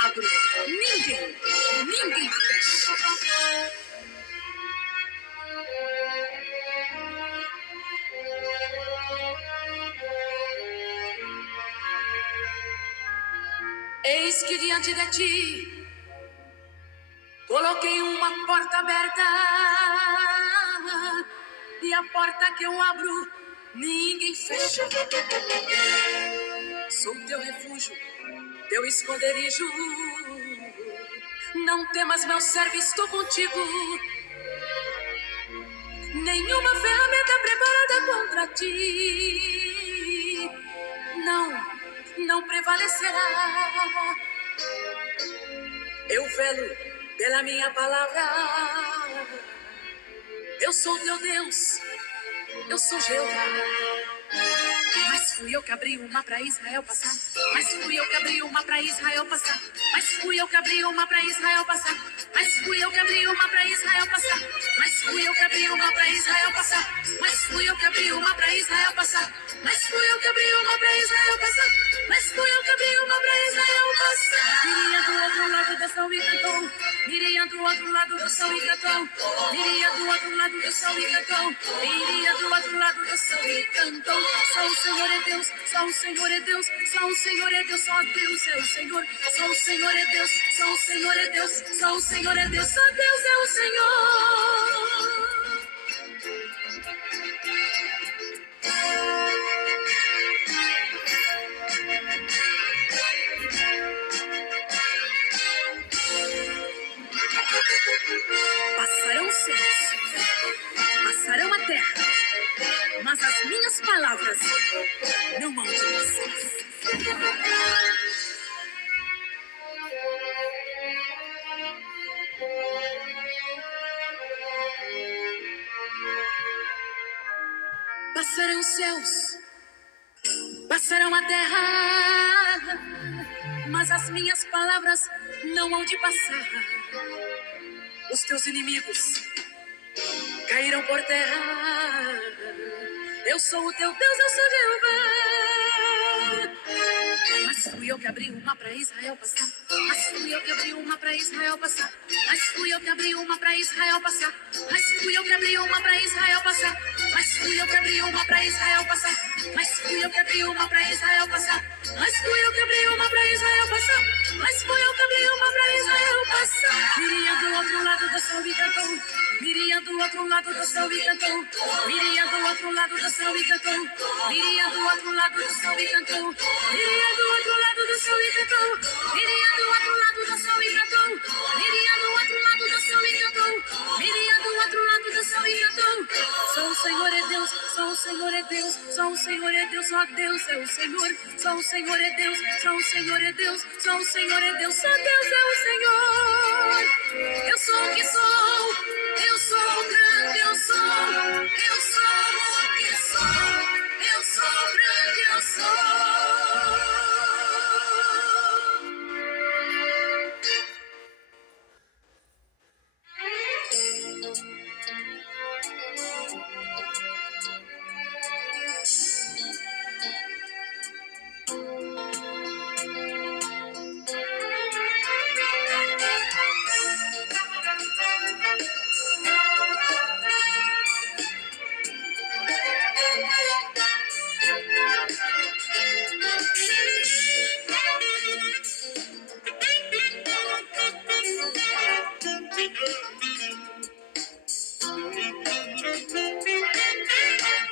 abro, ninguém fecha. Eis que diante de ti coloquei uma porta aberta, e a porta que eu abro, ninguém fecha. Sou teu refúgio, teu esconderijo. Não temas, meu servo, estou contigo. Nenhuma ferramenta preparada contra ti não prevalecerá. Eu velo pela minha palavra. Eu sou teu Deus, eu sou Jeová. Mas fui eu que abri o mar para Israel passar. Mas fui eu que abri o mar para Israel passar. Mas fui eu que abri o mar para Israel passar. Mas fui eu que abri o mar para Israel passar. Mas fui eu que abri o mar para Israel passar. Mas fui eu que abri o mar para Israel passar. Mas fui eu que abri o mar para Israel passar. Mas fui eu que abri o mar para Israel passar. Miriam do outro lado do sol e cantou. Miriam do outro lado do sol e cantou. Miriam do outro lado do sol e cantou. Miriam do outro lado do sol e cantou. Só o Senhor é Deus, só o Senhor é Deus, só o Senhor é Deus, só Deus é o Senhor. Só o Senhor é Deus, só o Senhor é Deus, só o Senhor é Deus, só Deus é o Senhor. Passarão os céus, passarão a terra, mas as minhas palavras não hão de passar. Passarão os céus, passarão a terra, mas as minhas palavras não hão de passar. Os teus inimigos caíram por terra. Eu sou o teu Deus, eu sou Jeová. Mas fui eu que abri o mar para Israel passar. Mas fui eu que abri o mar para Israel passar. Mas fui eu que abri o mar para Israel passar. Mas fui eu que abri o mar para Israel passar. Mas fui eu que abri o mar para Israel passar. Mas fui eu que abri o mar para Israel passar. Mas fui eu que abri o mar para Israel passar. Mas fui eu que abri o mar para Israel passar. Miriam do outro lado do sol e cantou. Miriam do outro lado do sol e cantou. Miriam do outro lado do sol e cantou. Miriam do outro lado do sol e cantou. Miriam do outro lado do sol e cantou. Miriam do outro lado do sol e cantou. Miriam do outro lado do sol e cantou. Miriam do outro lado do sol e cantou. Só o Senhor é Deus, só o Senhor é Deus, só o Senhor é Deus, só Deus é o Senhor. Só o Senhor é Deus, só o Senhor é Deus, só o Senhor é Deus, só Deus é o Senhor. Eu sou o que sou, eu sou grande, eu sou o que sou, eu sou grande, eu sou.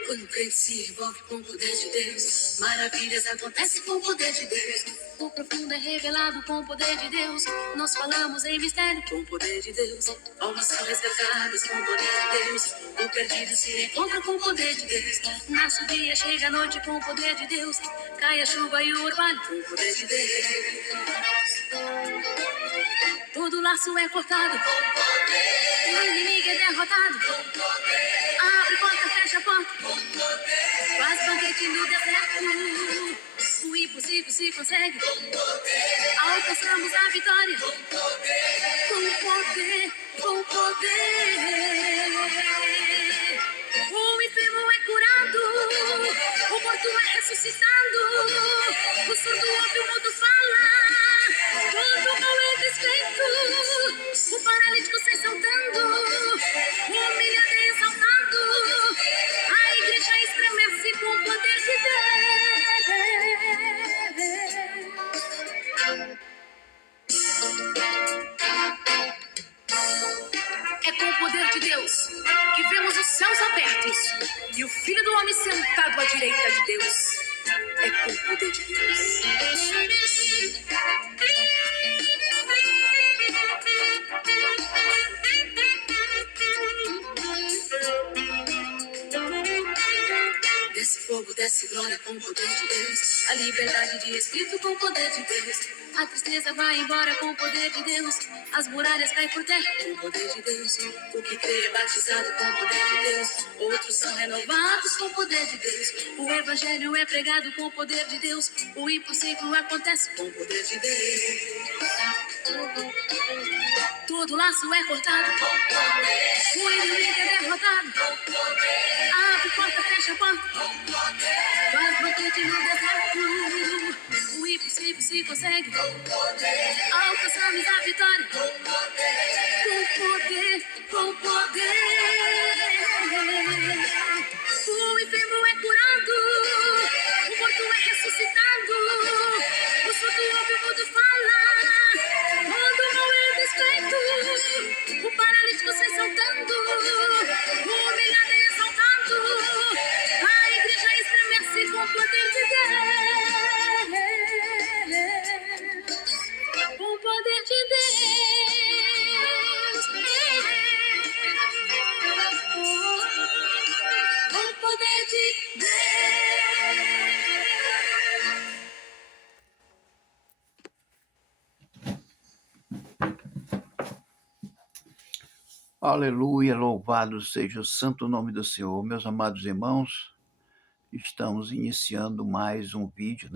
Quando o crente se envolve com o poder de Deus, maravilhas acontecem com o poder de Deus. O profundo é revelado com o poder de Deus. Nós falamos em mistério com o poder de Deus. Almas são resgatadas com o poder de Deus. O perdido se encontra com o poder de Deus. Nasce o dia, chega a noite com o poder de Deus. Cai a chuva e o orvalho com o poder de Deus. Todo laço é cortado com poder. O inimigo é derrotado com poder. Abre porta, fecha a porta com poder. Faz banquete no deserto. O impossível se consegue com poder. Alcançamos a vitória com poder. Com poder, com poder. O enfermo é curado. O morto é ressuscitado. O surdo ouve, o mundo fala. Tudo inclusive do homem sentado à direita de Deus, é com o poder de Deus. Desce fogo, desce glória com o poder de Deus. A liberdade de espírito com o poder de Deus. A tristeza vai embora com o poder de Deus. As muralhas caem por terra com o poder de Deus. O que crê é batizado com o poder de Deus. Outros são renovados com o poder de Deus. O evangelho é pregado com o poder de Deus. O impossível acontece com o poder de Deus. Todo laço é cortado. O inimigo é derrotado. Abre porta, fecha a porta. Faz banquete no deserto. O impossível se consegue. Alcançamos a vitória. Com poder, com poder. O enfermo é curado. O morto é ressuscitado. O surdo ouve, o mudo fala. Todo mal é desfeito. O paralítico sai saltando. O humilhado é exaltado. A igreja estremece com o poder de Deus. Com o poder de Deus. Com o poder de Aleluia, louvado seja o santo nome do Senhor. Meus amados irmãos, estamos iniciando mais um vídeo,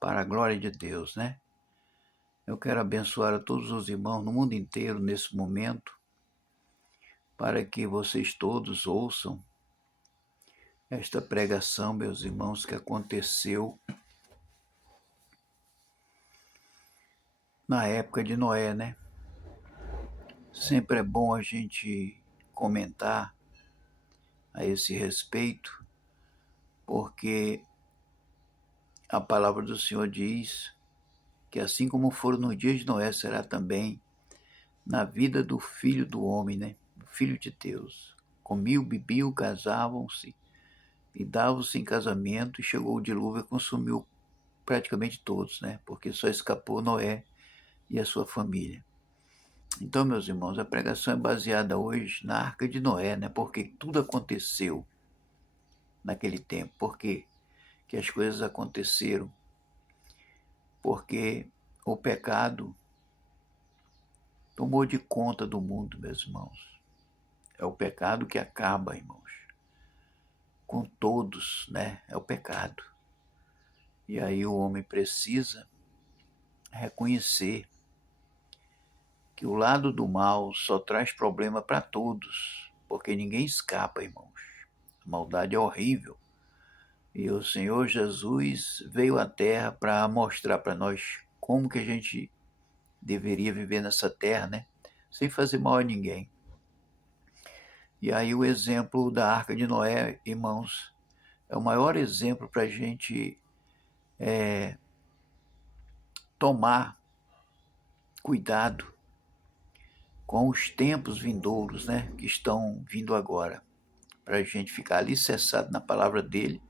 para a glória de Deus, Eu quero abençoar a todos os irmãos no mundo inteiro nesse momento, para que vocês todos ouçam esta pregação, meus irmãos, que aconteceu na época de Noé, Sempre é bom a gente comentar a esse respeito, porque a palavra do Senhor diz que assim como foram no dia de Noé, será também na vida do filho do homem, do filho de Deus. Comiam, bebiam, casavam-se e davam-se em casamento, e chegou o dilúvio e consumiu praticamente todos, porque só escapou Noé e a sua família. Então, meus irmãos, a pregação é baseada hoje na Arca de Noé, porque tudo aconteceu naquele tempo. Por quê que as coisas aconteceram? Porque o pecado tomou de conta do mundo, meus irmãos. É o pecado que acaba, irmãos, com todos, É o pecado. E aí o homem precisa reconhecer que o lado do mal só traz problema para todos, porque ninguém escapa, irmãos. A maldade é horrível. E o Senhor Jesus veio à Terra para mostrar para nós como que a gente deveria viver nessa terra, sem fazer mal a ninguém. E aí o exemplo da Arca de Noé, irmãos, é o maior exemplo para a gente tomar cuidado com os tempos vindouros, que estão vindo agora, para a gente ficar alicerçado na palavra dele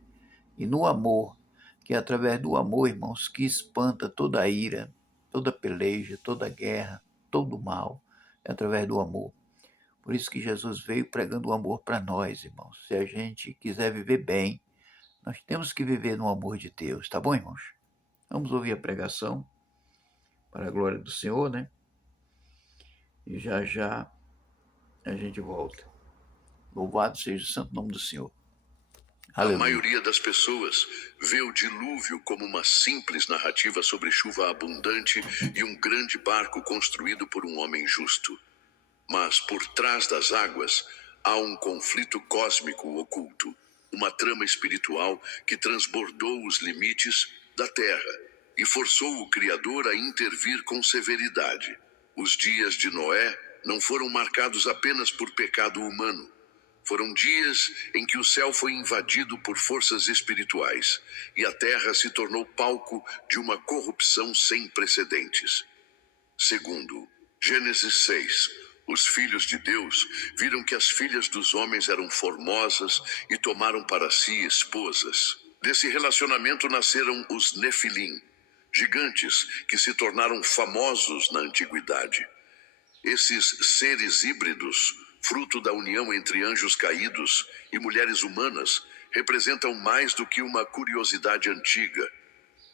e no amor, que é através do amor, irmãos, que espanta toda a ira, toda peleja, toda guerra, todo mal, é através do amor. Por isso que Jesus veio pregando o amor para nós, irmãos. Se a gente quiser viver bem, nós temos que viver no amor de Deus, tá bom, irmãos? Vamos ouvir a pregação para a glória do Senhor, E já já a gente volta. Louvado seja o santo nome do Senhor. Aleluia. A maioria das pessoas vê o dilúvio como uma simples narrativa sobre chuva abundante e um grande barco construído por um homem justo. Mas por trás das águas há um conflito cósmico oculto, uma trama espiritual que transbordou os limites da Terra e forçou o Criador a intervir com severidade. Os dias de Noé não foram marcados apenas por pecado humano. Foram dias em que o céu foi invadido por forças espirituais e a terra se tornou palco de uma corrupção sem precedentes. Segundo Gênesis 6, Os filhos de Deus viram que as filhas dos homens eram formosas e tomaram para si esposas. Desse relacionamento nasceram os Nefilim, gigantes que se tornaram famosos na antiguidade. Esses seres híbridos, fruto da união entre anjos caídos e mulheres humanas, representam mais do que uma curiosidade antiga.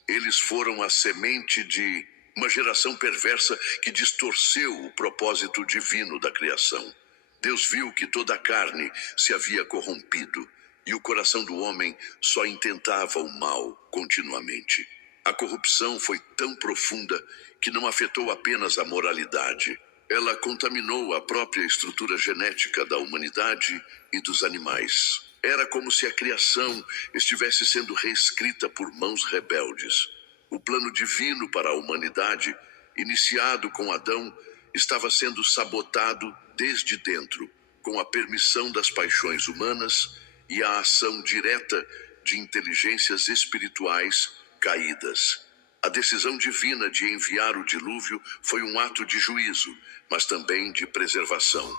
Eles foram a semente de uma geração perversa que distorceu o propósito divino da criação. Deus viu que toda a carne se havia corrompido e o coração do homem só intentava o mal continuamente. A corrupção foi tão profunda que não afetou apenas a moralidade. Ela contaminou a própria estrutura genética da humanidade e dos animais. Era como se a criação estivesse sendo reescrita por mãos rebeldes. O plano divino para a humanidade, iniciado com Adão, estava sendo sabotado desde dentro, com a permissão das paixões humanas e a ação direta de inteligências espirituais caídas. A decisão divina de enviar o dilúvio foi um ato de juízo, mas também de preservação.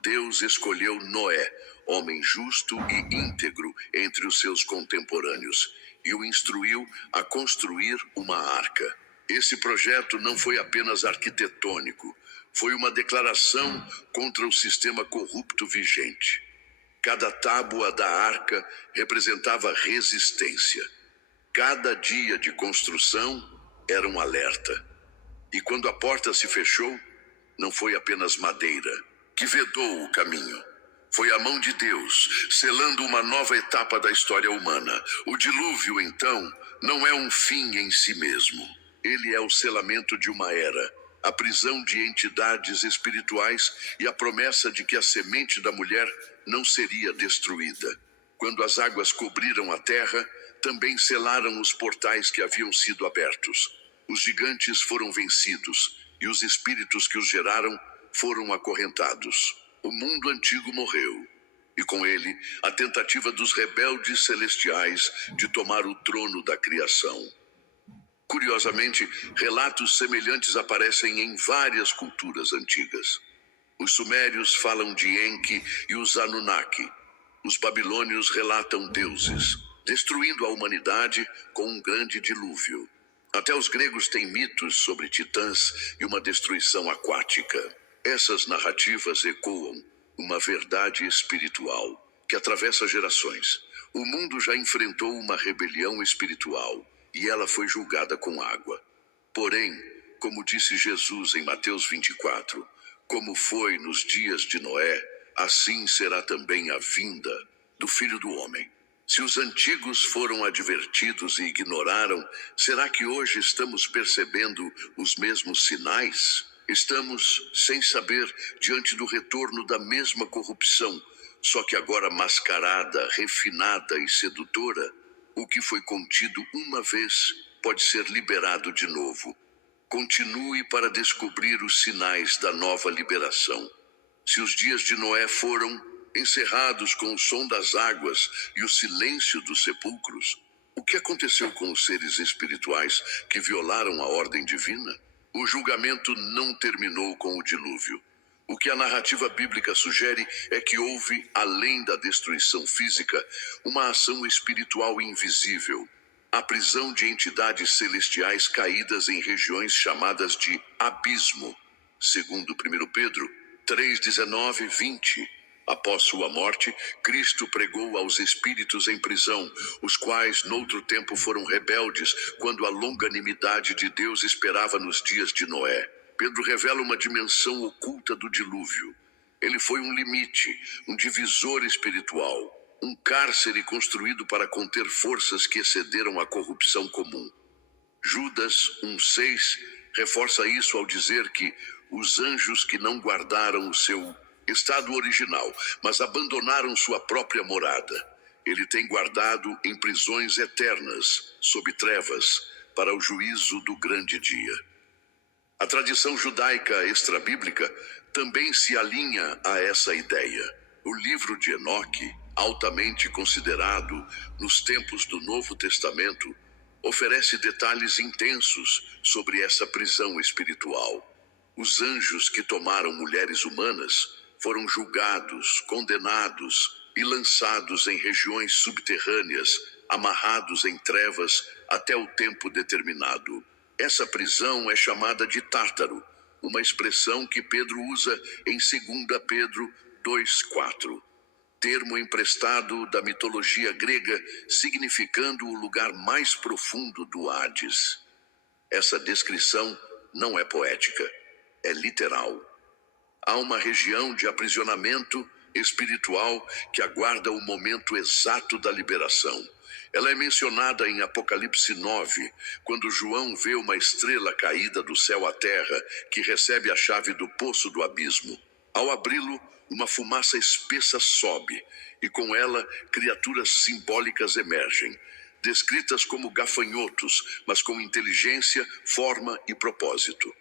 Deus escolheu Noé, homem justo e íntegro entre os seus contemporâneos, e o instruiu a construir uma arca. Esse projeto não foi apenas arquitetônico, foi uma declaração contra o sistema corrupto vigente. Cada tábua da arca representava resistência. Cada dia de construção era um alerta. E quando a porta se fechou, não foi apenas madeira que vedou o caminho. Foi a mão de Deus, selando uma nova etapa da história humana. O dilúvio, então, não é um fim em si mesmo. Ele é o selamento de uma era, a prisão de entidades espirituais e a promessa de que a semente da mulher não seria destruída. Quando as águas cobriram a terra, também selaram os portais que haviam sido abertos. Os gigantes foram vencidos e os espíritos que os geraram foram acorrentados. O mundo antigo morreu, e com ele a tentativa dos rebeldes celestiais de tomar o trono da criação. Curiosamente, relatos semelhantes aparecem em várias culturas antigas. Os sumérios falam de Enki e os Anunnaki. Os babilônios relatam deuses, destruindo a humanidade com um grande dilúvio. Até os gregos têm mitos sobre titãs e uma destruição aquática. Essas narrativas ecoam uma verdade espiritual que atravessa gerações. O mundo já enfrentou uma rebelião espiritual e ela foi julgada com água. Porém, como disse Jesus em Mateus 24, como foi nos dias de Noé, assim será também a vinda do Filho do Homem. Se os antigos foram advertidos e ignoraram, será que hoje estamos percebendo os mesmos sinais? Estamos, sem saber, diante do retorno da mesma corrupção, só que agora mascarada, refinada e sedutora. O que foi contido uma vez pode ser liberado de novo. Continue para descobrir os sinais da nova liberação. Se os dias de Noé foram encerrados com o som das águas e o silêncio dos sepulcros, o que aconteceu com os seres espirituais que violaram a ordem divina? O julgamento não terminou com o dilúvio. O que a narrativa bíblica sugere é que houve, além da destruição física, uma ação espiritual invisível. A prisão de entidades celestiais caídas em regiões chamadas de abismo. Segundo 1 Pedro 3:19-20. Após sua morte, Cristo pregou aos espíritos em prisão, os quais noutro tempo foram rebeldes, quando a longanimidade de Deus esperava nos dias de Noé. Pedro revela uma dimensão oculta do dilúvio. Ele foi um limite, um divisor espiritual, um cárcere construído para conter forças que excederam a corrupção comum. Judas 1:6 reforça isso ao dizer que os anjos que não guardaram o seu estado original, mas abandonaram sua própria morada. Ele tem guardado em prisões eternas, sob trevas, para o juízo do grande dia. A tradição judaica extrabíblica também se alinha a essa ideia. O livro de Enoque, altamente considerado nos tempos do Novo Testamento, oferece detalhes intensos sobre essa prisão espiritual. Os anjos que tomaram mulheres humanas foram julgados, condenados e lançados em regiões subterrâneas, amarrados em trevas até o tempo determinado. Essa prisão é chamada de Tártaro, uma expressão que Pedro usa em 2 Pedro 2,4. Termo emprestado da mitologia grega, significando o lugar mais profundo do Hades. Essa descrição não é poética, é literal. Há uma região de aprisionamento espiritual que aguarda o momento exato da liberação. Ela é mencionada em Apocalipse 9, quando João vê uma estrela caída do céu à terra, que recebe a chave do poço do abismo. Ao abri-lo, uma fumaça espessa sobe, e com ela criaturas simbólicas emergem, descritas como gafanhotos, mas com inteligência, forma e propósito.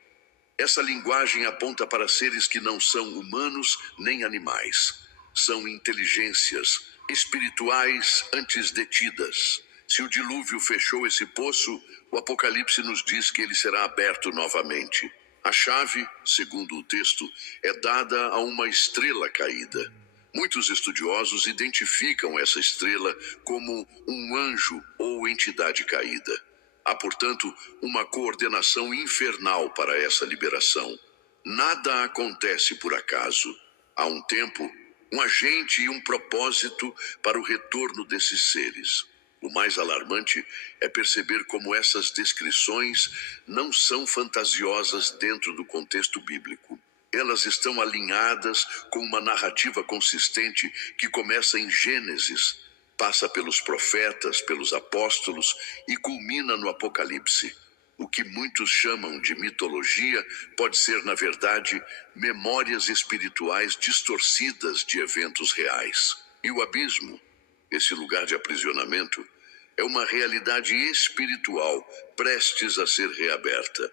Essa linguagem aponta para seres que não são humanos nem animais. São inteligências espirituais antes detidas. Se o dilúvio fechou esse poço, o Apocalipse nos diz que ele será aberto novamente. A chave, segundo o texto, é dada a uma estrela caída. Muitos estudiosos identificam essa estrela como um anjo ou entidade caída. Há, portanto, uma coordenação infernal para essa liberação. Nada acontece por acaso. Há um tempo, um agente e um propósito para o retorno desses seres. O mais alarmante é perceber como essas descrições não são fantasiosas dentro do contexto bíblico. Elas estão alinhadas com uma narrativa consistente que começa em Gênesis, passa pelos profetas, pelos apóstolos e culmina no Apocalipse. O que muitos chamam de mitologia pode ser, na verdade, memórias espirituais distorcidas de eventos reais. E o abismo, esse lugar de aprisionamento, é uma realidade espiritual prestes a ser reaberta.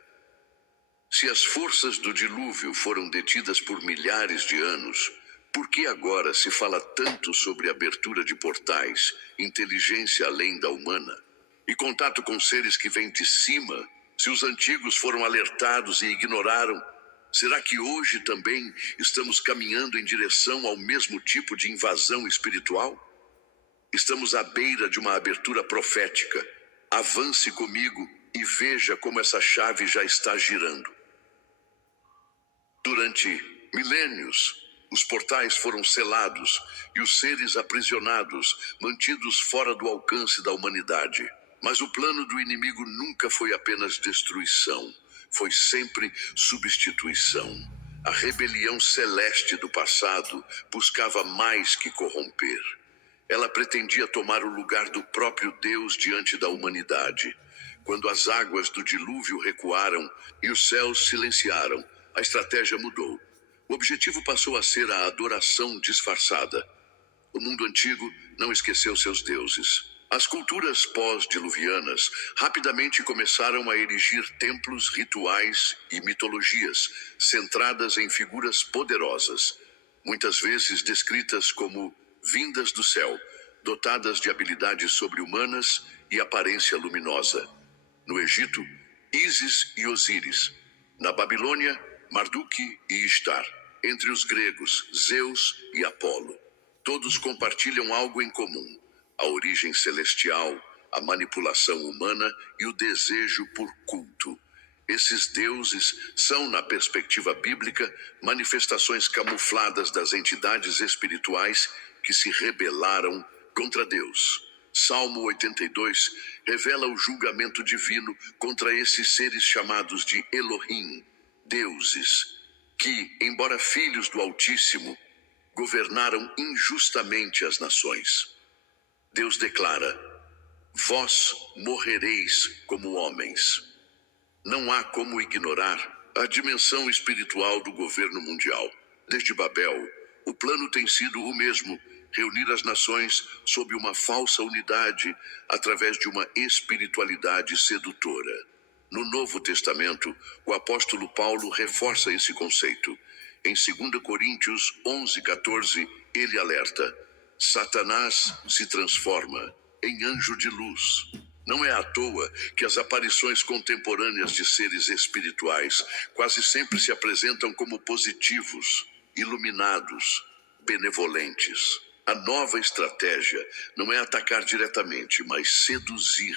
Se as forças do dilúvio foram detidas por milhares de anos, por que agora se fala tanto sobre abertura de portais, inteligência além da humana e contato com seres que vêm de cima? Se os antigos foram alertados e ignoraram, será que hoje também estamos caminhando em direção ao mesmo tipo de invasão espiritual? Estamos à beira de uma abertura profética. Avance comigo e veja como essa chave já está girando. Durante milênios, os portais foram selados e os seres aprisionados, mantidos fora do alcance da humanidade. Mas o plano do inimigo nunca foi apenas destruição, foi sempre substituição. A rebelião celeste do passado buscava mais que corromper. Ela pretendia tomar o lugar do próprio Deus diante da humanidade. Quando as águas do dilúvio recuaram e os céus silenciaram, a estratégia mudou. O objetivo passou a ser a adoração disfarçada. O mundo antigo não esqueceu seus deuses. As culturas pós-diluvianas rapidamente começaram a erigir templos, rituais e mitologias centradas em figuras poderosas, muitas vezes descritas como vindas do céu, dotadas de habilidades sobre-humanas e aparência luminosa. No Egito, Ísis e Osíris. Na Babilônia, Marduk e Ishtar. Entre os gregos, Zeus e Apolo. Todos compartilham algo em comum: a origem celestial, a manipulação humana e o desejo por culto. Esses deuses são, na perspectiva bíblica, manifestações camufladas das entidades espirituais que se rebelaram contra Deus. Salmo 82 revela o julgamento divino contra esses seres chamados de Elohim, deuses, que, embora filhos do Altíssimo, governaram injustamente as nações. Deus declara: vós morrereis como homens. Não há como ignorar a dimensão espiritual do governo mundial. Desde Babel, o plano tem sido o mesmo: reunir as nações sob uma falsa unidade através de uma espiritualidade sedutora. No Novo Testamento, o apóstolo Paulo reforça esse conceito. Em 2 Coríntios 11:14, ele alerta: Satanás se transforma em anjo de luz. Não é à toa que as aparições contemporâneas de seres espirituais quase sempre se apresentam como positivos, iluminados, benevolentes. A nova estratégia não é atacar diretamente, mas seduzir.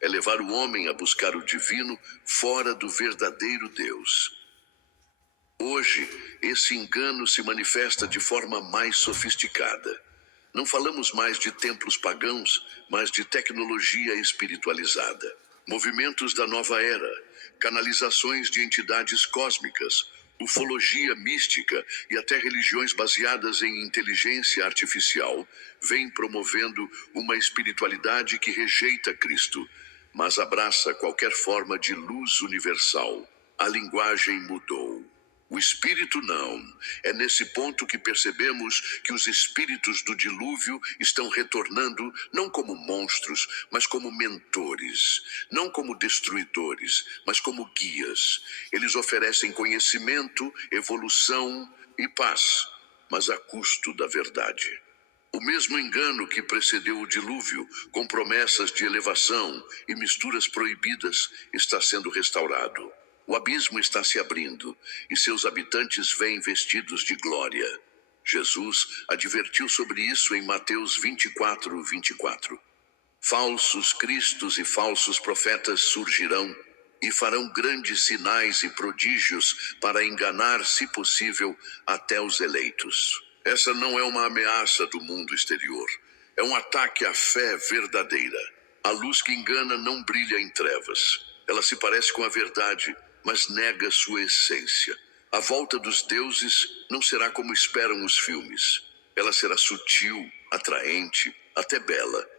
É levar o homem a buscar o divino fora do verdadeiro Deus. Hoje, esse engano se manifesta de forma mais sofisticada. Não falamos mais de templos pagãos, mas de tecnologia espiritualizada. Movimentos da nova era, canalizações de entidades cósmicas, ufologia mística e até religiões baseadas em inteligência artificial vêm promovendo uma espiritualidade que rejeita Cristo, mas abraça qualquer forma de luz universal. A linguagem mudou. O espírito não. É nesse ponto que percebemos que os espíritos do dilúvio estão retornando não como monstros, mas como mentores. Não como destruidores, mas como guias. Eles oferecem conhecimento, evolução e paz, mas a custo da verdade. O mesmo engano que precedeu o dilúvio, com promessas de elevação e misturas proibidas, está sendo restaurado. O abismo está se abrindo e seus habitantes vêm vestidos de glória. Jesus advertiu sobre isso em Mateus 24:24. Falsos cristos e falsos profetas surgirão e farão grandes sinais e prodígios para enganar, se possível, até os eleitos. Essa não é uma ameaça do mundo exterior. É um ataque à fé verdadeira. A luz que engana não brilha em trevas. Ela se parece com a verdade, mas nega sua essência. A volta dos deuses não será como esperam os filmes. Ela será sutil, atraente, até bela.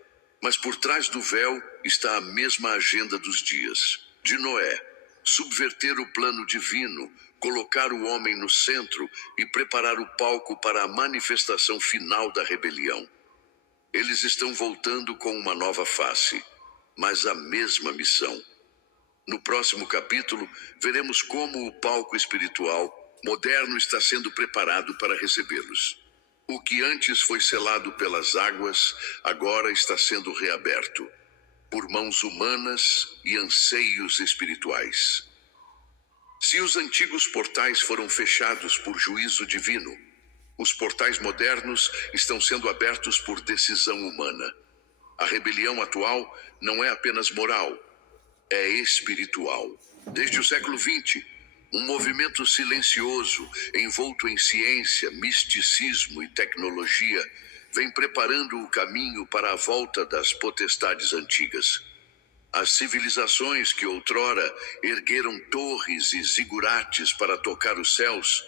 Mas por trás do véu está a mesma agenda dos dias. De Noé, subverter o plano divino, colocar o homem no centro e preparar o palco para a manifestação final da rebelião. Eles estão voltando com uma nova face, mas a mesma missão. No próximo capítulo, veremos como o palco espiritual moderno está sendo preparado para recebê-los. O que antes foi selado pelas águas, agora está sendo reaberto, por mãos humanas e anseios espirituais. Se os antigos portais foram fechados por juízo divino, os portais modernos estão sendo abertos por decisão humana. A rebelião atual não é apenas moral, é espiritual. Desde o século XX, um movimento silencioso, envolto em ciência, misticismo e tecnologia, vem preparando o caminho para a volta das potestades antigas. As civilizações que outrora ergueram torres e zigurates para tocar os céus,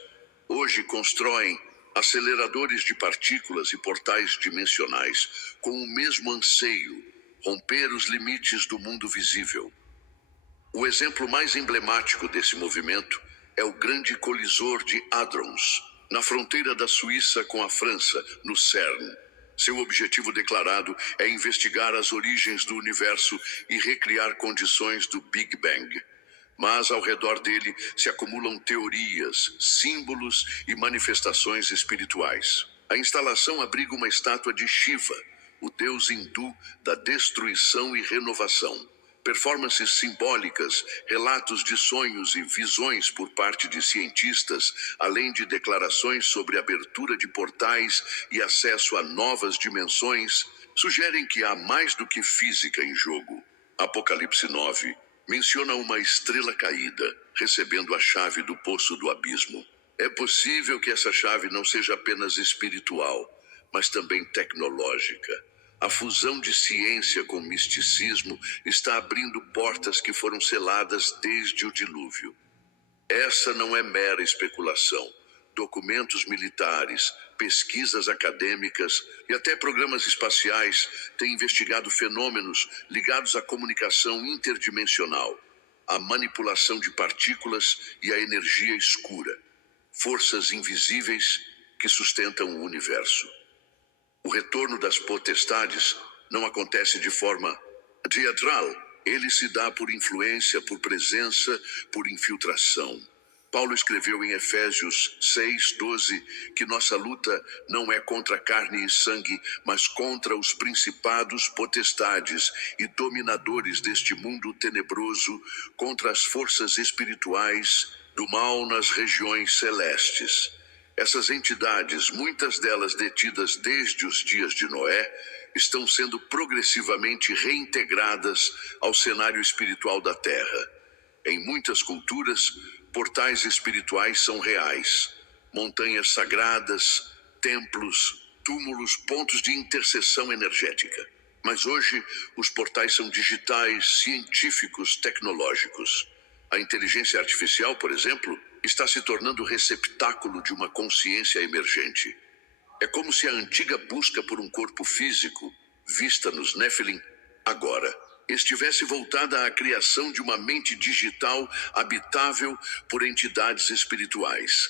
hoje constroem aceleradores de partículas e portais dimensionais, com o mesmo anseio, romper os limites do mundo visível. O exemplo mais emblemático desse movimento é o grande colisor de Hadrons, na fronteira da Suíça com a França, no CERN. Seu objetivo declarado é investigar as origens do universo e recriar condições do Big Bang. Mas ao redor dele se acumulam teorias, símbolos e manifestações espirituais. A instalação abriga uma estátua de Shiva, o deus hindu da destruição e renovação. Performances simbólicas, relatos de sonhos e visões por parte de cientistas, além de declarações sobre abertura de portais e acesso a novas dimensões, sugerem que há mais do que física em jogo. Apocalipse 9 menciona uma estrela caída, recebendo a chave do poço do abismo. É possível que essa chave não seja apenas espiritual, mas também tecnológica. A fusão de ciência com misticismo está abrindo portas que foram seladas desde o dilúvio. Essa não é mera especulação. Documentos militares, pesquisas acadêmicas e até programas espaciais têm investigado fenômenos ligados à comunicação interdimensional, à manipulação de partículas e à energia escura, forças invisíveis que sustentam o universo. O retorno das potestades não acontece de forma teatral. Ele se dá por influência, por presença, por infiltração. Paulo escreveu em Efésios 6:12 que nossa luta não é contra carne e sangue, mas contra os principados, potestades e dominadores deste mundo tenebroso, contra as forças espirituais do mal nas regiões celestes. Essas entidades, muitas delas detidas desde os dias de Noé, estão sendo progressivamente reintegradas ao cenário espiritual da Terra. Em muitas culturas, portais espirituais são reais. Montanhas sagradas, templos, túmulos, pontos de intercessão energética. Mas hoje, os portais são digitais, científicos, tecnológicos. A inteligência artificial, por exemplo, está se tornando receptáculo de uma consciência emergente. É como se a antiga busca por um corpo físico, vista nos Nephilim, agora estivesse voltada à criação de uma mente digital habitável por entidades espirituais.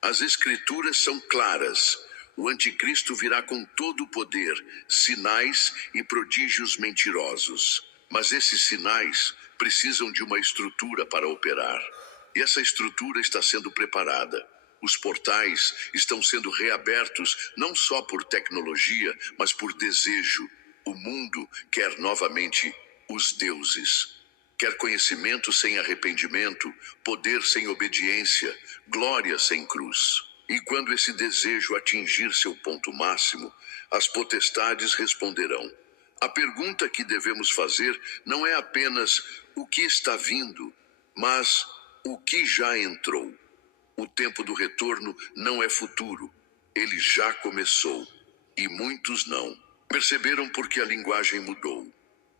As escrituras são claras. O anticristo virá com todo o poder, sinais e prodígios mentirosos. Mas esses sinais precisam de uma estrutura para operar. E essa estrutura está sendo preparada. Os portais estão sendo reabertos não só por tecnologia, mas por desejo. O mundo quer novamente os deuses. Quer conhecimento sem arrependimento, poder sem obediência, glória sem cruz. E quando esse desejo atingir seu ponto máximo, as potestades responderão. A pergunta que devemos fazer não é apenas o que está vindo, mas o que já entrou. O tempo do retorno não é futuro, ele já começou, e muitos não. Perceberam porque a linguagem mudou.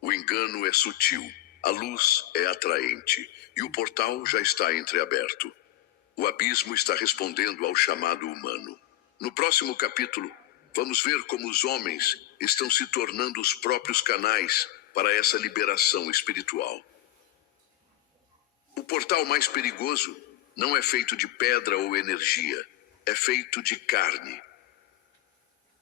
O engano é sutil, a luz é atraente, e o portal já está entreaberto. O abismo está respondendo ao chamado humano. No próximo capítulo, vamos ver como os homens estão se tornando os próprios canais para essa liberação espiritual. O portal mais perigoso não é feito de pedra ou energia, é feito de carne.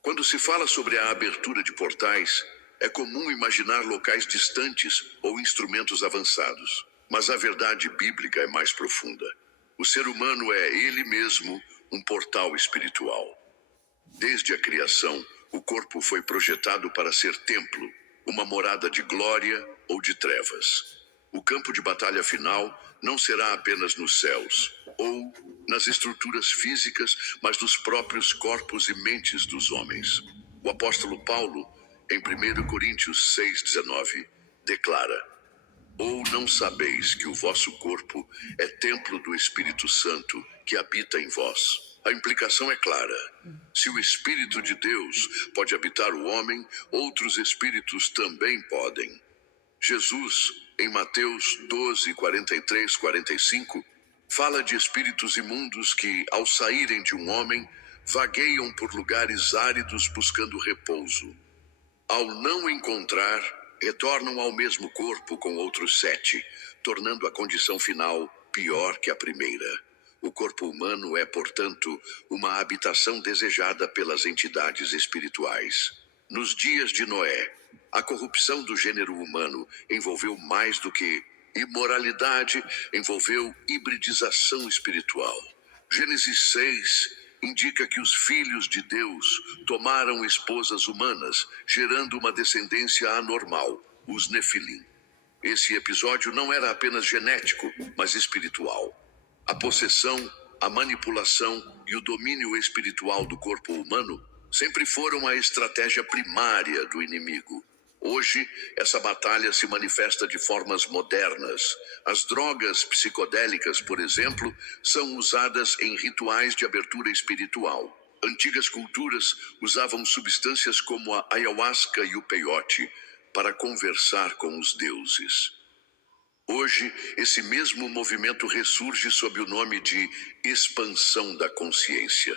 Quando se fala sobre a abertura de portais, é comum imaginar locais distantes ou instrumentos avançados. Mas a verdade bíblica é mais profunda. O ser humano é ele mesmo um portal espiritual. Desde a criação, o corpo foi projetado para ser templo, uma morada de glória ou de trevas. O campo de batalha final não será apenas nos céus, ou nas estruturas físicas, mas nos próprios corpos e mentes dos homens. O apóstolo Paulo, em 1 Coríntios 6,19, declara: Ou não sabeis que o vosso corpo é templo do Espírito Santo que habita em vós? A implicação é clara. Se o Espírito de Deus pode habitar o homem, outros espíritos também podem. Jesus, em Mateus 12, 43, 45, fala de espíritos imundos que, ao saírem de um homem, vagueiam por lugares áridos buscando repouso. Ao não encontrar, retornam ao mesmo corpo com outros 7, tornando a condição final pior que a primeira. O corpo humano é, portanto, uma habitação desejada pelas entidades espirituais. Nos dias de Noé, a corrupção do gênero humano envolveu mais do que imoralidade, envolveu hibridização espiritual. Gênesis 6 indica que os filhos de Deus tomaram esposas humanas, gerando uma descendência anormal, os Nefilim. Esse episódio não era apenas genético, mas espiritual. A possessão, a manipulação e o domínio espiritual do corpo humano sempre foram a estratégia primária do inimigo. Hoje, essa batalha se manifesta de formas modernas. As drogas psicodélicas, por exemplo, são usadas em rituais de abertura espiritual. Antigas culturas usavam substâncias como a ayahuasca e o peyote para conversar com os deuses. Hoje, esse mesmo movimento ressurge sob o nome de expansão da consciência.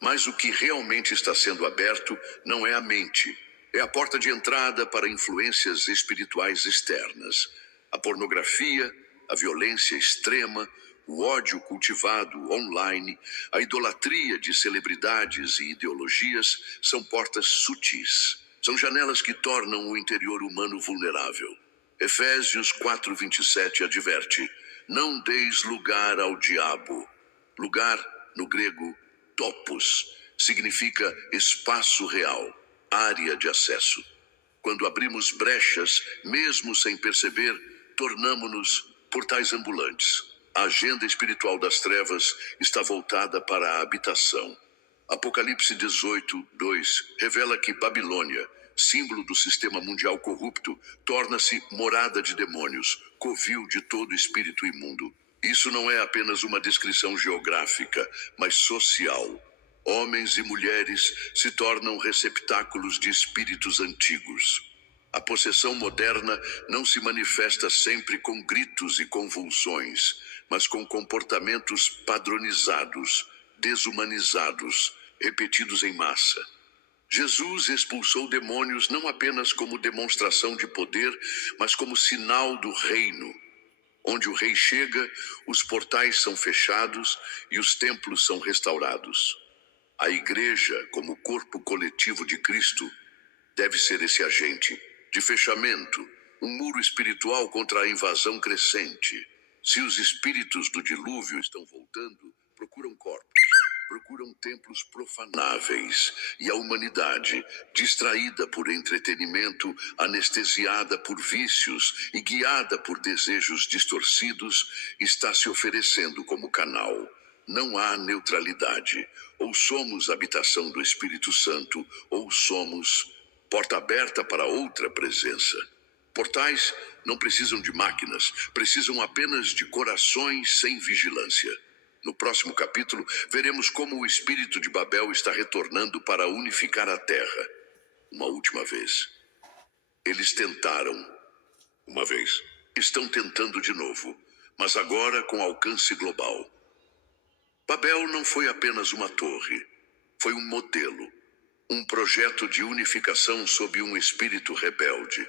Mas o que realmente está sendo aberto não é a mente. É a porta de entrada para influências espirituais externas. A pornografia, a violência extrema, o ódio cultivado online, a idolatria de celebridades e ideologias são portas sutis. São janelas que tornam o interior humano vulnerável. Efésios 4:27 adverte: não deis lugar ao diabo. Lugar, no grego, topos, significa espaço real, área de acesso. Quando abrimos brechas, mesmo sem perceber, tornamo-nos portais ambulantes. A agenda espiritual das trevas está voltada para a habitação. Apocalipse 18, 2 revela que Babilônia, símbolo do sistema mundial corrupto, torna-se morada de demônios, covil de todo espírito imundo. Isso não é apenas uma descrição geográfica, mas social. Homens e mulheres se tornam receptáculos de espíritos antigos. A possessão moderna não se manifesta sempre com gritos e convulsões, mas com comportamentos padronizados, desumanizados, repetidos em massa. Jesus expulsou demônios não apenas como demonstração de poder, mas como sinal do reino. Onde o rei chega, os portais são fechados e os templos são restaurados. A igreja, como corpo coletivo de Cristo, deve ser esse agente de fechamento, um muro espiritual contra a invasão crescente. Se os espíritos do dilúvio estão voltando, procuram corpos, procuram templos profanáveis, e a humanidade, distraída por entretenimento, anestesiada por vícios e guiada por desejos distorcidos, está se oferecendo como canal. Não há neutralidade. Ou somos habitação do Espírito Santo, ou somos porta aberta para outra presença. Portais não precisam de máquinas, precisam apenas de corações sem vigilância. No próximo capítulo, veremos como o espírito de Babel está retornando para unificar a terra. Uma última vez. Eles tentaram uma vez. Estão tentando de novo, mas agora com alcance global. Babel não foi apenas uma torre, foi um modelo, um projeto de unificação sob um espírito rebelde.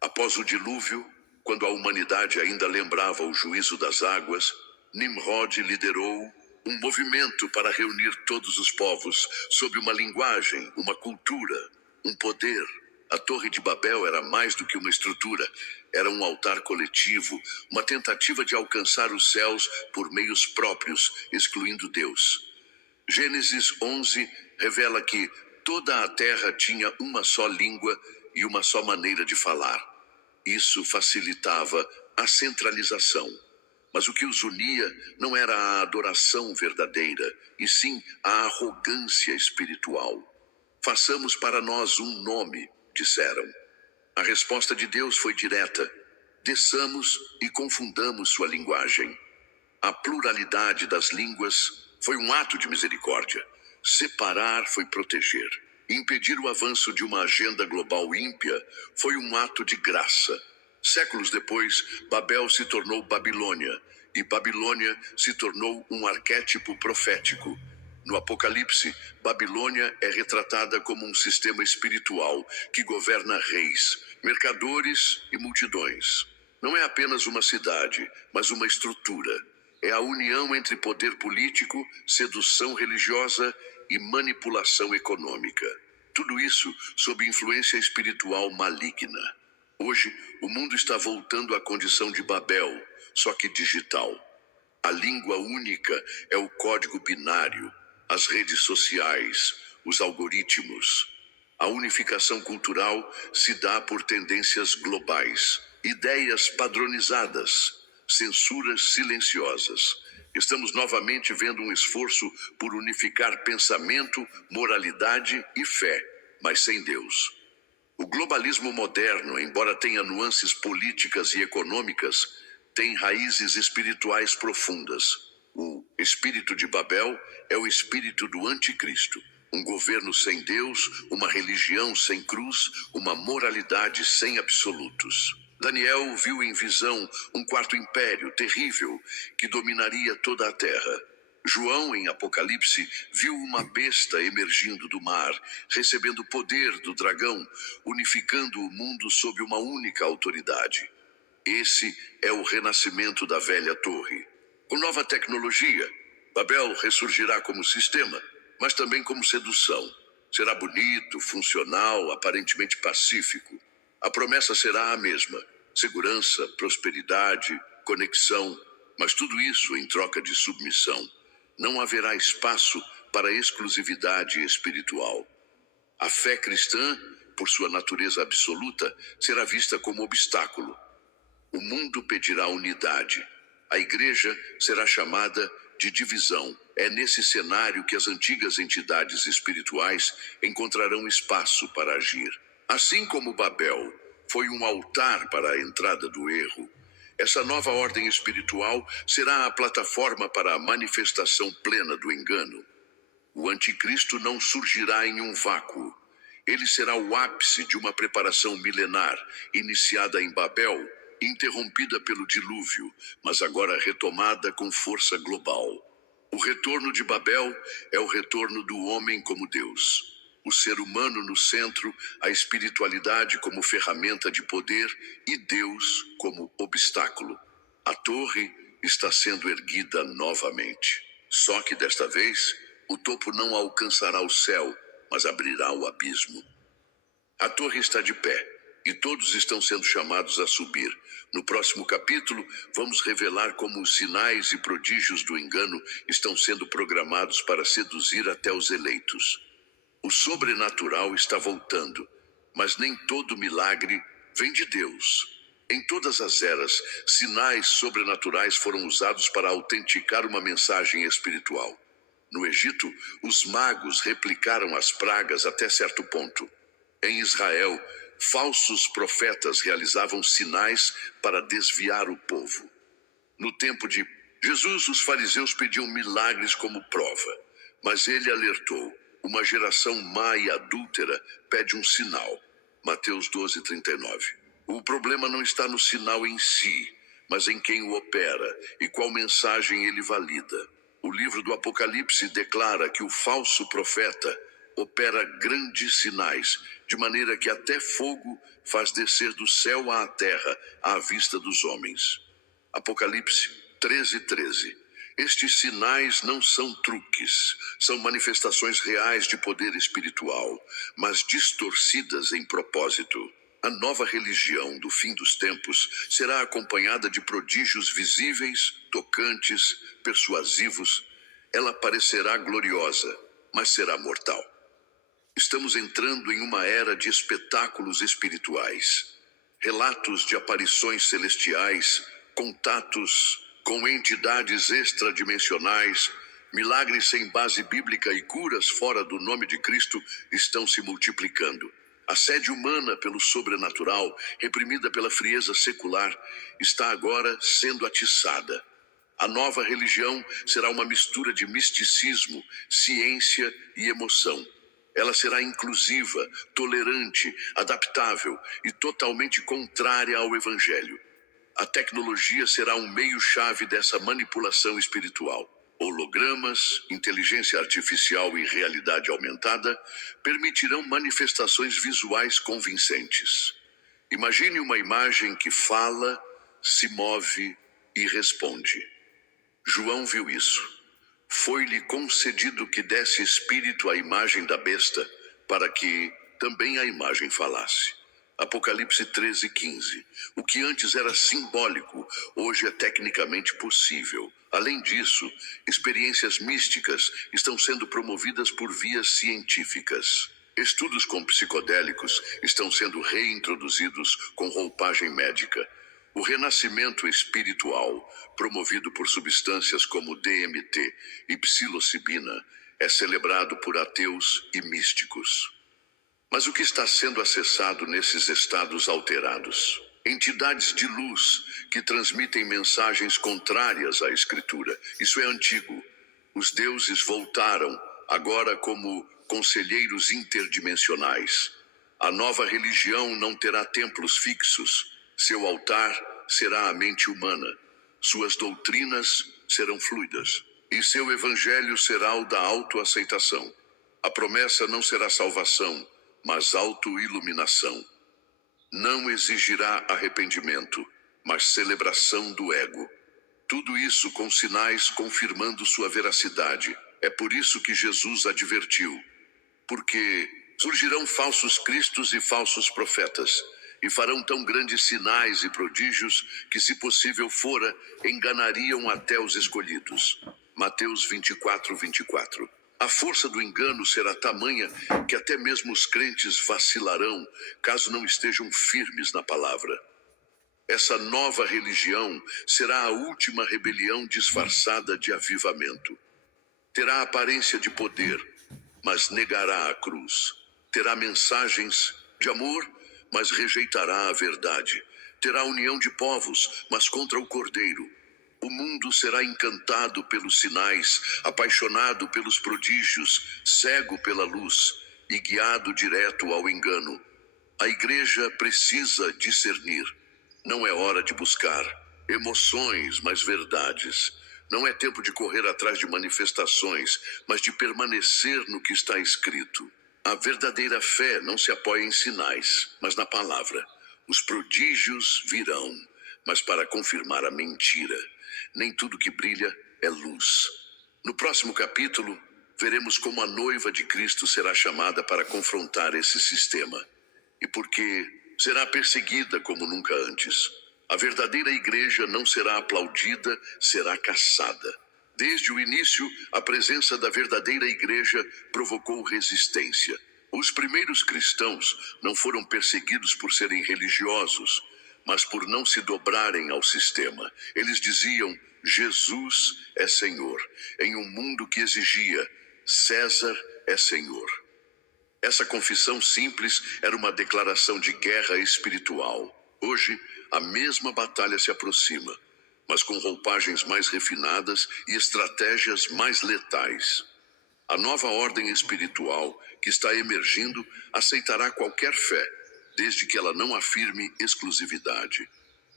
Após o dilúvio, quando a humanidade ainda lembrava o juízo das águas, Nimrod liderou um movimento para reunir todos os povos sob uma linguagem, uma cultura, um poder. A Torre de Babel era mais do que uma estrutura, era um altar coletivo, uma tentativa de alcançar os céus por meios próprios, excluindo Deus. Gênesis 11 revela que toda a terra tinha uma só língua e uma só maneira de falar. Isso facilitava a centralização. Mas o que os unia não era a adoração verdadeira, e sim a arrogância espiritual. Façamos para nós um nome, disseram. A resposta de Deus foi direta. Desçamos e confundamos sua linguagem. A pluralidade das línguas foi um ato de misericórdia. Separar foi proteger. Impedir o avanço de uma agenda global ímpia foi um ato de graça. Séculos depois, Babel se tornou Babilônia, e Babilônia se tornou um arquétipo profético. No Apocalipse, Babilônia é retratada como um sistema espiritual que governa reis, mercadores e multidões. Não é apenas uma cidade, mas uma estrutura. É a união entre poder político, sedução religiosa e manipulação econômica. Tudo isso sob influência espiritual maligna. Hoje, o mundo está voltando à condição de Babel, só que digital. A língua única é o código binário, as redes sociais, os algoritmos. A unificação cultural se dá por tendências globais, ideias padronizadas, censuras silenciosas. Estamos novamente vendo um esforço por unificar pensamento, moralidade e fé, mas sem Deus. O globalismo moderno, embora tenha nuances políticas e econômicas, tem raízes espirituais profundas. O espírito de Babel é o espírito do anticristo. Um governo sem Deus, uma religião sem cruz, uma moralidade sem absolutos. Daniel viu em visão um quarto império terrível que dominaria toda a terra. João, em Apocalipse, viu uma besta emergindo do mar, recebendo poder do dragão, unificando o mundo sob uma única autoridade. Esse é o renascimento da velha torre. Com nova tecnologia, Babel ressurgirá como sistema, mas também como sedução. Será bonito, funcional, aparentemente pacífico. A promessa será a mesma: segurança, prosperidade, conexão. Mas tudo isso em troca de submissão. Não haverá espaço para exclusividade espiritual. A fé cristã, por sua natureza absoluta, será vista como obstáculo. O mundo pedirá unidade. A igreja será chamada de divisão. É nesse cenário que as antigas entidades espirituais encontrarão espaço para agir. Assim como Babel foi um altar para a entrada do erro, essa nova ordem espiritual será a plataforma para a manifestação plena do engano. O anticristo não surgirá em um vácuo. Ele será o ápice de uma preparação milenar, iniciada em Babel, interrompida pelo dilúvio, mas agora retomada com força global. O retorno de Babel é o retorno do homem como Deus. O ser humano no centro, a espiritualidade como ferramenta de poder e Deus como obstáculo. A torre está sendo erguida novamente. Só que desta vez, o topo não alcançará o céu, mas abrirá o abismo. A torre está de pé e todos estão sendo chamados a subir. No próximo capítulo, vamos revelar como os sinais e prodígios do engano estão sendo programados para seduzir até os eleitos. O sobrenatural está voltando, mas nem todo milagre vem de Deus. Em todas as eras, sinais sobrenaturais foram usados para autenticar uma mensagem espiritual. No Egito, os magos replicaram as pragas até certo ponto. Em Israel, falsos profetas realizavam sinais para desviar o povo. No tempo de Jesus, os fariseus pediam milagres como prova, mas ele alertou: uma geração má e adúltera pede um sinal. Mateus 12:39. O problema não está no sinal em si, mas em quem o opera e qual mensagem ele valida. O livro do Apocalipse declara que o falso profeta opera grandes sinais, de maneira que até fogo faz descer do céu à terra à vista dos homens. Apocalipse 13:13. Estes sinais não são truques, são manifestações reais de poder espiritual, mas distorcidas em propósito. A nova religião do fim dos tempos será acompanhada de prodígios visíveis, tocantes, persuasivos. Ela parecerá gloriosa, mas será mortal. Estamos entrando em uma era de espetáculos espirituais. Relatos de aparições celestiais, contatos com entidades extradimensionais, milagres sem base bíblica e curas fora do nome de Cristo estão se multiplicando. A sede humana pelo sobrenatural, reprimida pela frieza secular, está agora sendo atiçada. A nova religião será uma mistura de misticismo, ciência e emoção. Ela será inclusiva, tolerante, adaptável e totalmente contrária ao Evangelho. A tecnologia será um meio-chave dessa manipulação espiritual. Hologramas, inteligência artificial e realidade aumentada permitirão manifestações visuais convincentes. Imagine uma imagem que fala, se move e responde. João viu isso. Foi-lhe concedido que desse espírito à imagem da besta, para que também a imagem falasse. Apocalipse 13:15. O que antes era simbólico, hoje é tecnicamente possível. Além disso, experiências místicas estão sendo promovidas por vias científicas. Estudos com psicodélicos estão sendo reintroduzidos com roupagem médica. O renascimento espiritual, promovido por substâncias como DMT e psilocibina, é celebrado por ateus e místicos. Mas o que está sendo acessado nesses estados alterados? Entidades de luz que transmitem mensagens contrárias à Escritura. Isso é antigo. Os deuses voltaram, agora como conselheiros interdimensionais. A nova religião não terá templos fixos. Seu altar será a mente humana. Suas doutrinas serão fluidas. E seu evangelho será o da autoaceitação. A promessa não será salvação, mas autoiluminação. Não exigirá arrependimento, mas celebração do ego. Tudo isso com sinais confirmando sua veracidade. É por isso que Jesus advertiu. Porque surgirão falsos cristos e falsos profetas. e farão tão grandes sinais e prodígios que, se possível fora, enganariam até os escolhidos. Mateus 24, 24. A força do engano será tamanha que até mesmo os crentes vacilarão, caso não estejam firmes na palavra. Essa nova religião será a última rebelião disfarçada de avivamento. Terá aparência de poder, mas negará a cruz. Terá mensagens de amor, mas rejeitará a verdade. Terá união de povos, mas contra o Cordeiro. O mundo será encantado pelos sinais, apaixonado pelos prodígios, cego pela luz e guiado direto ao engano. A igreja precisa discernir. Não é hora de buscar emoções, mas verdades. Não é tempo de correr atrás de manifestações, mas de permanecer no que está escrito. A verdadeira fé não se apoia em sinais, mas na palavra. Os prodígios virão, mas para confirmar a mentira. Nem tudo que brilha é luz. No próximo capítulo, veremos como a noiva de Cristo será chamada para confrontar esse sistema. E porque será perseguida como nunca antes. A verdadeira igreja não será aplaudida, será caçada. Desde o início, a presença da verdadeira igreja provocou resistência. Os primeiros cristãos não foram perseguidos por serem religiosos, mas por não se dobrarem ao sistema. Eles diziam: Jesus é Senhor, em um mundo que exigia: César é Senhor. Essa confissão simples era uma declaração de guerra espiritual. Hoje, a mesma batalha se aproxima, mas com roupagens mais refinadas e estratégias mais letais. A nova ordem espiritual que está emergindo aceitará qualquer fé, desde que ela não afirme exclusividade.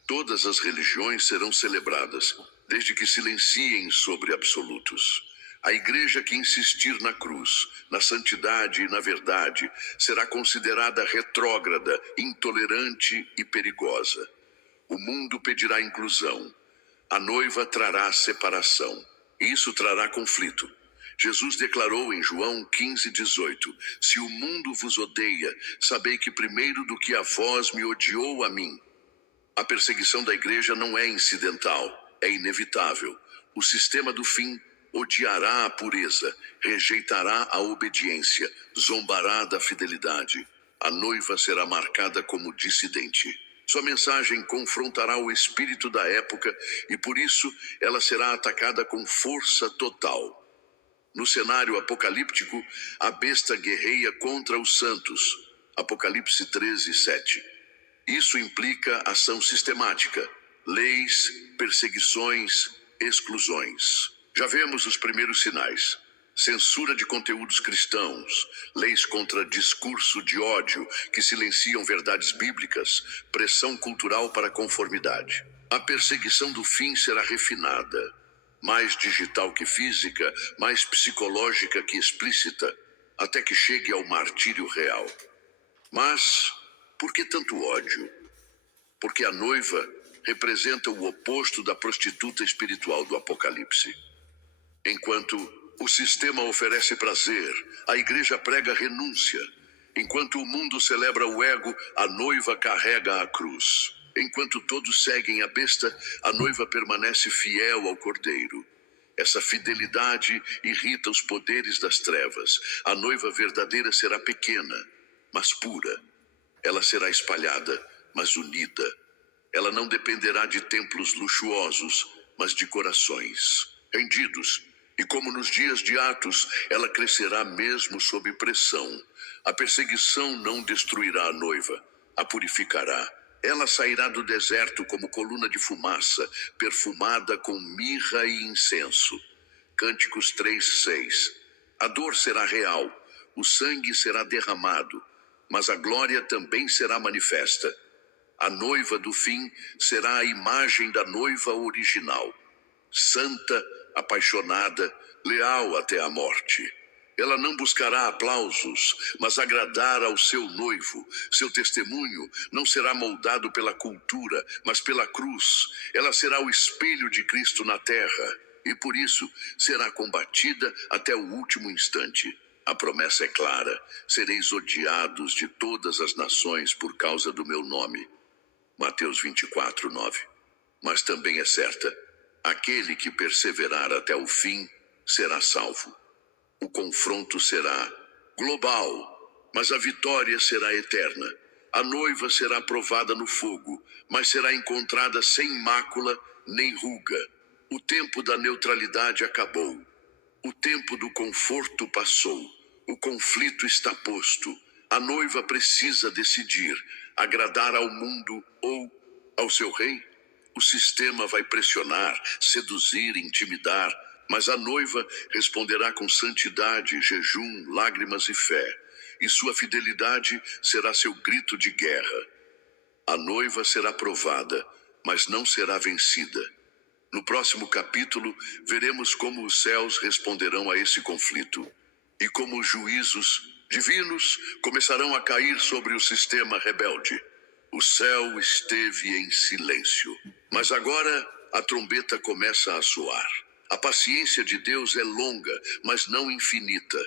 Todas as religiões serão celebradas, desde que silenciem sobre absolutos. A igreja que insistir na cruz, na santidade e na verdade, será considerada retrógrada, intolerante e perigosa. O mundo pedirá inclusão. A noiva trará separação. Isso trará conflito. Jesus declarou em João 15:18: Se o mundo vos odeia, sabei que primeiro do que a vós me odiou a mim. A perseguição da igreja não é incidental, é inevitável. O sistema do fim odiará a pureza, rejeitará a obediência, zombará da fidelidade. A noiva será marcada como dissidente. Sua mensagem confrontará o espírito da época e por isso ela será atacada com força total. No cenário apocalíptico, a besta guerreia contra os santos. Apocalipse 13:7. Isso implica ação sistemática, leis, perseguições, exclusões. Já vemos os primeiros sinais: censura de conteúdos cristãos, leis contra discurso de ódio que silenciam verdades bíblicas, pressão cultural para conformidade. A perseguição do fim será refinada, mais digital que física, mais psicológica que explícita, até que chegue ao martírio real. Mas por que tanto ódio? Porque a noiva representa o oposto da prostituta espiritual do Apocalipse. Enquanto o sistema oferece prazer, a igreja prega renúncia. Enquanto o mundo celebra o ego, a noiva carrega a cruz. Enquanto todos seguem a besta, a noiva permanece fiel ao Cordeiro. Essa fidelidade irrita os poderes das trevas. A noiva verdadeira será pequena, mas pura. Ela será espalhada, mas unida. Ela não dependerá de templos luxuosos, mas de corações rendidos. E como nos dias de Atos, ela crescerá mesmo sob pressão. A perseguição não destruirá a noiva, a purificará. Ela sairá do deserto como coluna de fumaça, perfumada com mirra e incenso. Cânticos 3:6. A dor será real, o sangue será derramado, mas a glória também será manifesta. A noiva do fim será a imagem da noiva original. Santa, apaixonada, leal até a morte. Ela não buscará aplausos, mas agradar ao seu noivo. Seu testemunho não será moldado pela cultura, mas pela cruz. Ela será o espelho de Cristo na terra, e por isso será combatida até o último instante. A promessa é clara: sereis odiados de todas as nações por causa do meu nome. Mateus 24:9. Mas também é certa: aquele que perseverar até o fim será salvo. O confronto será global, mas a vitória será eterna. A noiva será provada no fogo, mas será encontrada sem mácula nem ruga. O tempo da neutralidade acabou. O tempo do conforto passou. O conflito está posto. A noiva precisa decidir: agradar ao mundo ou ao seu rei. O sistema vai pressionar, seduzir, intimidar, mas a noiva responderá com santidade, jejum, lágrimas e fé. E sua fidelidade será seu grito de guerra. A noiva será provada, mas não será vencida. No próximo capítulo, veremos como os céus responderão a esse conflito e como os juízos divinos começarão a cair sobre o sistema rebelde. O céu esteve em silêncio, mas agora a trombeta começa a soar. A paciência de Deus é longa, mas não infinita.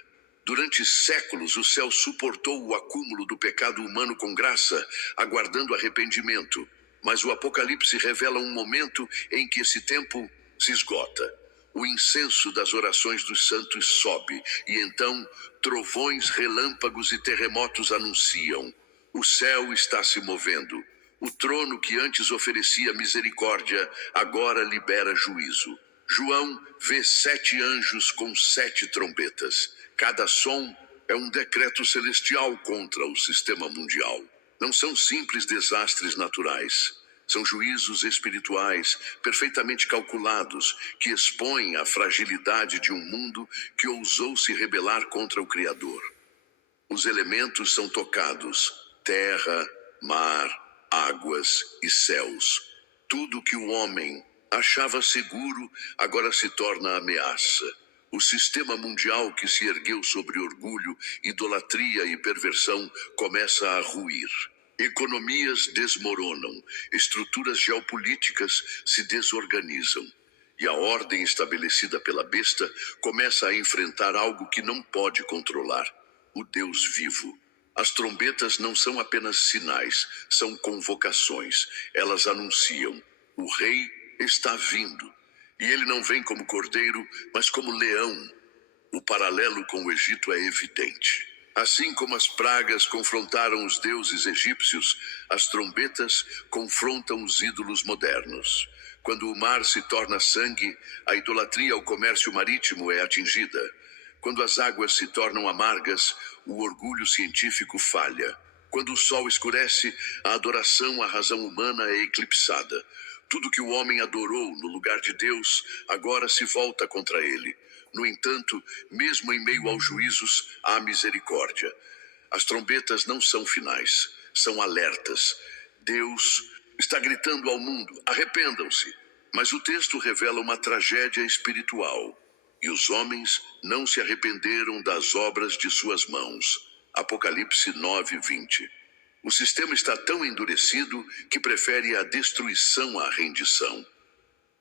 Durante séculos, o céu suportou o acúmulo do pecado humano com graça, aguardando arrependimento. Mas o Apocalipse revela um momento em que esse tempo se esgota. O incenso das orações dos santos sobe, e então trovões, relâmpagos e terremotos anunciam: o céu está se movendo. O trono que antes oferecia misericórdia, agora libera juízo. João vê 7 anjos com 7 trombetas. Cada som é um decreto celestial contra o sistema mundial. Não são simples desastres naturais. São juízos espirituais, perfeitamente calculados, que expõem a fragilidade de um mundo que ousou se rebelar contra o Criador. Os elementos são tocados: terra, mar, águas e céus. Tudo que o homem achava seguro agora se torna ameaça. O sistema mundial que se ergueu sobre orgulho, idolatria e perversão começa a ruir. Economias desmoronam, estruturas geopolíticas se desorganizam. E a ordem estabelecida pela besta começa a enfrentar algo que não pode controlar: o Deus vivo. As trombetas não são apenas sinais, são convocações. Elas anunciam: o rei está vindo. E ele não vem como cordeiro, mas como leão. O paralelo com o Egito é evidente. Assim como as pragas confrontaram os deuses egípcios, as trombetas confrontam os ídolos modernos. Quando o mar se torna sangue, a idolatria ao comércio marítimo é atingida. Quando as águas se tornam amargas, o orgulho científico falha. Quando o sol escurece, a adoração à razão humana é eclipsada. Tudo que o homem adorou no lugar de Deus agora se volta contra ele. No entanto, mesmo em meio aos juízos, há misericórdia. As trombetas não são finais, são alertas. Deus está gritando ao mundo: arrependam-se. Mas o texto revela uma tragédia espiritual. E os homens não se arrependeram das obras de suas mãos. Apocalipse 9:20. O sistema está tão endurecido que prefere a destruição à rendição.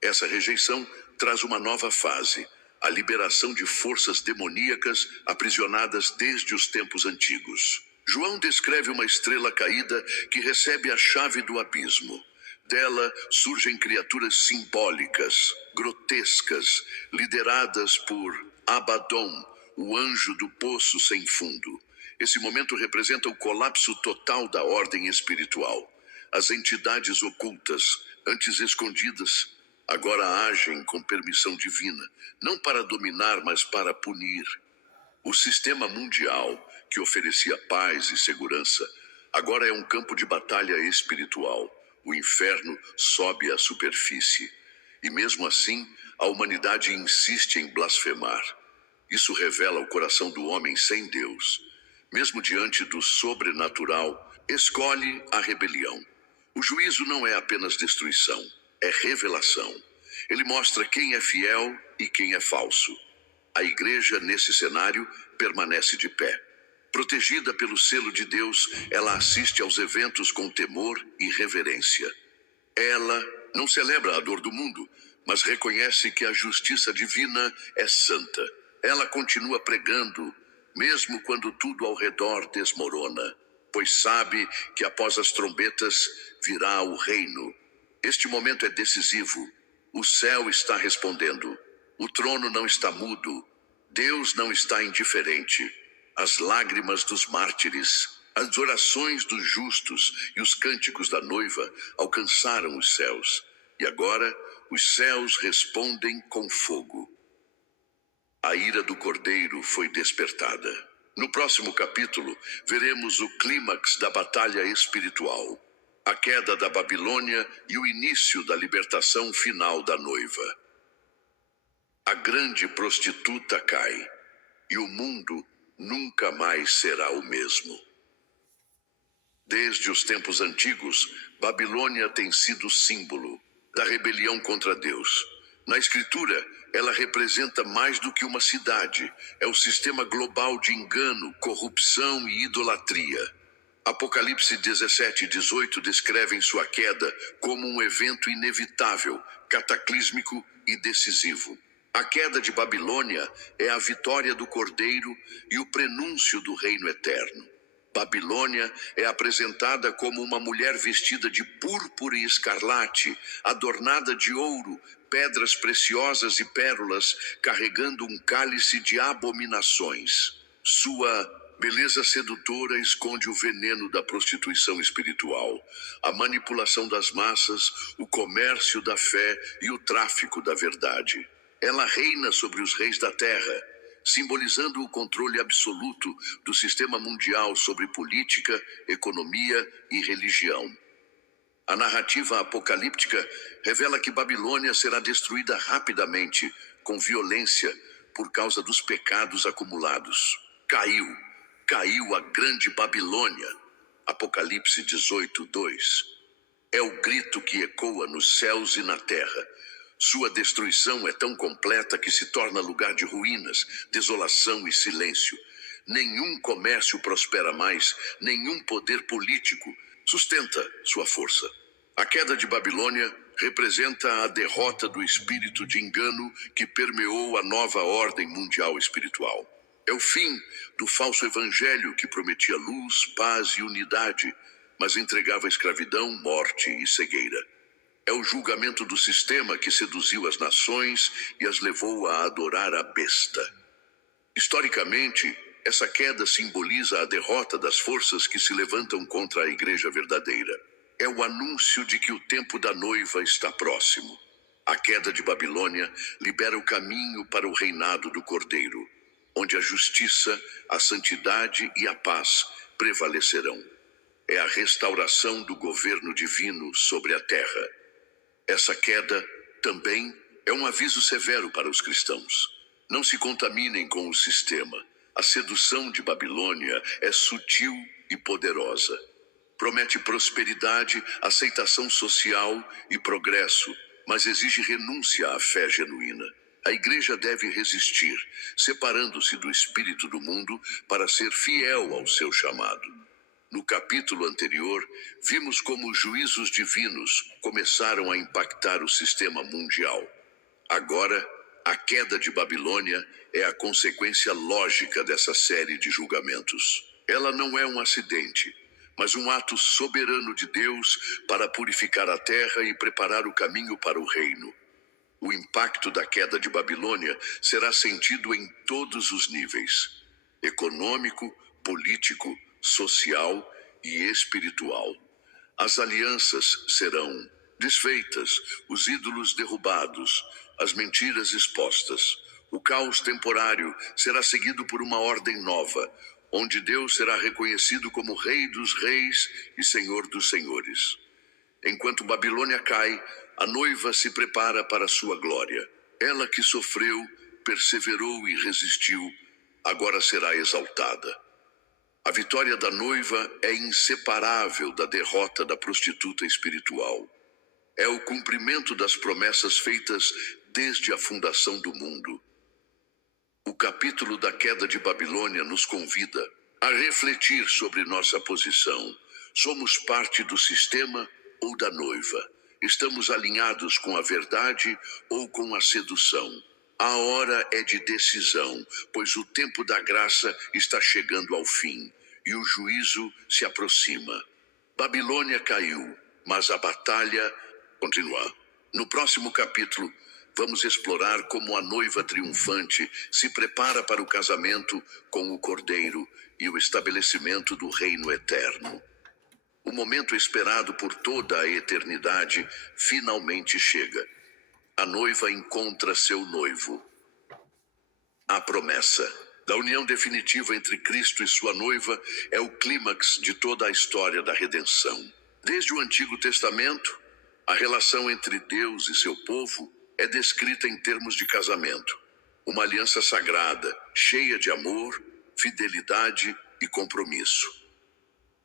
Essa rejeição traz uma nova fase: a liberação de forças demoníacas aprisionadas desde os tempos antigos. João descreve uma estrela caída que recebe a chave do abismo. Dela surgem criaturas simbólicas, grotescas, lideradas por Abaddon, o anjo do poço sem fundo. Esse momento representa o colapso total da ordem espiritual. As entidades ocultas, antes escondidas, agora agem com permissão divina, não para dominar, mas para punir. O sistema mundial, que oferecia paz e segurança, agora é um campo de batalha espiritual. O inferno sobe à superfície. E mesmo assim, a humanidade insiste em blasfemar. Isso revela o coração do homem sem Deus. Mesmo diante do sobrenatural, escolhe a rebelião. O juízo não é apenas destruição, é revelação. Ele mostra quem é fiel e quem é falso. A igreja, nesse cenário, permanece de pé. Protegida pelo selo de Deus, ela assiste aos eventos com temor e reverência. Ela não celebra a dor do mundo, mas reconhece que a justiça divina é santa. Ela continua pregando: mesmo quando tudo ao redor desmorona, pois sabe que após as trombetas virá o reino. Este momento é decisivo. O céu está respondendo. O trono não está mudo. Deus não está indiferente. As lágrimas dos mártires, as orações dos justos e os cânticos da noiva alcançaram os céus. E agora os céus respondem com fogo. A ira do Cordeiro foi despertada. No próximo capítulo, veremos o clímax da batalha espiritual, a queda da Babilônia e o início da libertação final da noiva. A grande prostituta cai, e o mundo nunca mais será o mesmo. Desde os tempos antigos, Babilônia tem sido símbolo da rebelião contra Deus. Na Escritura, ela representa mais do que uma cidade. É o sistema global de engano, corrupção e idolatria. Apocalipse 17 e 18 descrevem sua queda como um evento inevitável, cataclísmico e decisivo. A queda de Babilônia é a vitória do Cordeiro e o prenúncio do reino eterno. Babilônia é apresentada como uma mulher vestida de púrpura e escarlate, adornada de ouro, pedras preciosas e pérolas, carregando um cálice de abominações. Sua beleza sedutora esconde o veneno da prostituição espiritual, a manipulação das massas, o comércio da fé e o tráfico da verdade. Ela reina sobre os reis da terra, simbolizando o controle absoluto do sistema mundial sobre política, economia e religião. A narrativa apocalíptica revela que Babilônia será destruída rapidamente, com violência, por causa dos pecados acumulados. Caiu a grande Babilônia. Apocalipse 18, 2. É o grito que ecoa nos céus e na terra. Sua destruição é tão completa que se torna lugar de ruínas, desolação e silêncio. Nenhum comércio prospera mais, nenhum poder político sustenta sua força. A queda de Babilônia representa a derrota do espírito de engano que permeou a nova ordem mundial espiritual. É o fim do falso evangelho que prometia luz, paz e unidade, mas entregava escravidão, morte e cegueira. É o julgamento do sistema que seduziu as nações e as levou a adorar a besta. Historicamente, essa queda simboliza a derrota das forças que se levantam contra a igreja verdadeira. É o anúncio de que o tempo da noiva está próximo. A queda de Babilônia libera o caminho para o reinado do Cordeiro, onde a justiça, a santidade e a paz prevalecerão. É a restauração do governo divino sobre a terra. Essa queda também é um aviso severo para os cristãos. Não se contaminem com o sistema. A sedução de Babilônia é sutil e poderosa. Promete prosperidade, aceitação social e progresso, mas exige renúncia à fé genuína. A igreja deve resistir, separando-se do espírito do mundo para ser fiel ao seu chamado. No capítulo anterior, vimos como os juízos divinos começaram a impactar o sistema mundial. Agora, a queda de Babilônia é a consequência lógica dessa série de julgamentos. Ela não é um acidente, mas um ato soberano de Deus para purificar a terra e preparar o caminho para o reino. O impacto da queda de Babilônia será sentido em todos os níveis: econômico, político, social e espiritual. As alianças serão desfeitas, os ídolos derrubados, as mentiras expostas. O caos temporário será seguido por uma ordem nova, onde Deus será reconhecido como Rei dos Reis e Senhor dos Senhores. Enquanto Babilônia cai, a noiva se prepara para sua glória. Ela que sofreu, perseverou e resistiu, agora será exaltada. A vitória da noiva é inseparável da derrota da prostituta espiritual. É o cumprimento das promessas feitas desde a fundação do mundo. O capítulo da queda de Babilônia nos convida a refletir sobre nossa posição. Somos parte do sistema ou da noiva? Estamos alinhados com a verdade ou com a sedução? A hora é de decisão, pois o tempo da graça está chegando ao fim e o juízo se aproxima. Babilônia caiu, mas a batalha continua. No próximo capítulo, vamos explorar como a noiva triunfante se prepara para o casamento com o Cordeiro e o estabelecimento do reino eterno. O momento esperado por toda a eternidade finalmente chega. A noiva encontra seu noivo. A promessa da união definitiva entre Cristo e sua noiva é o clímax de toda a história da redenção. Desde o Antigo Testamento, a relação entre Deus e seu povo é descrita em termos de casamento. Uma aliança sagrada, cheia de amor, fidelidade e compromisso.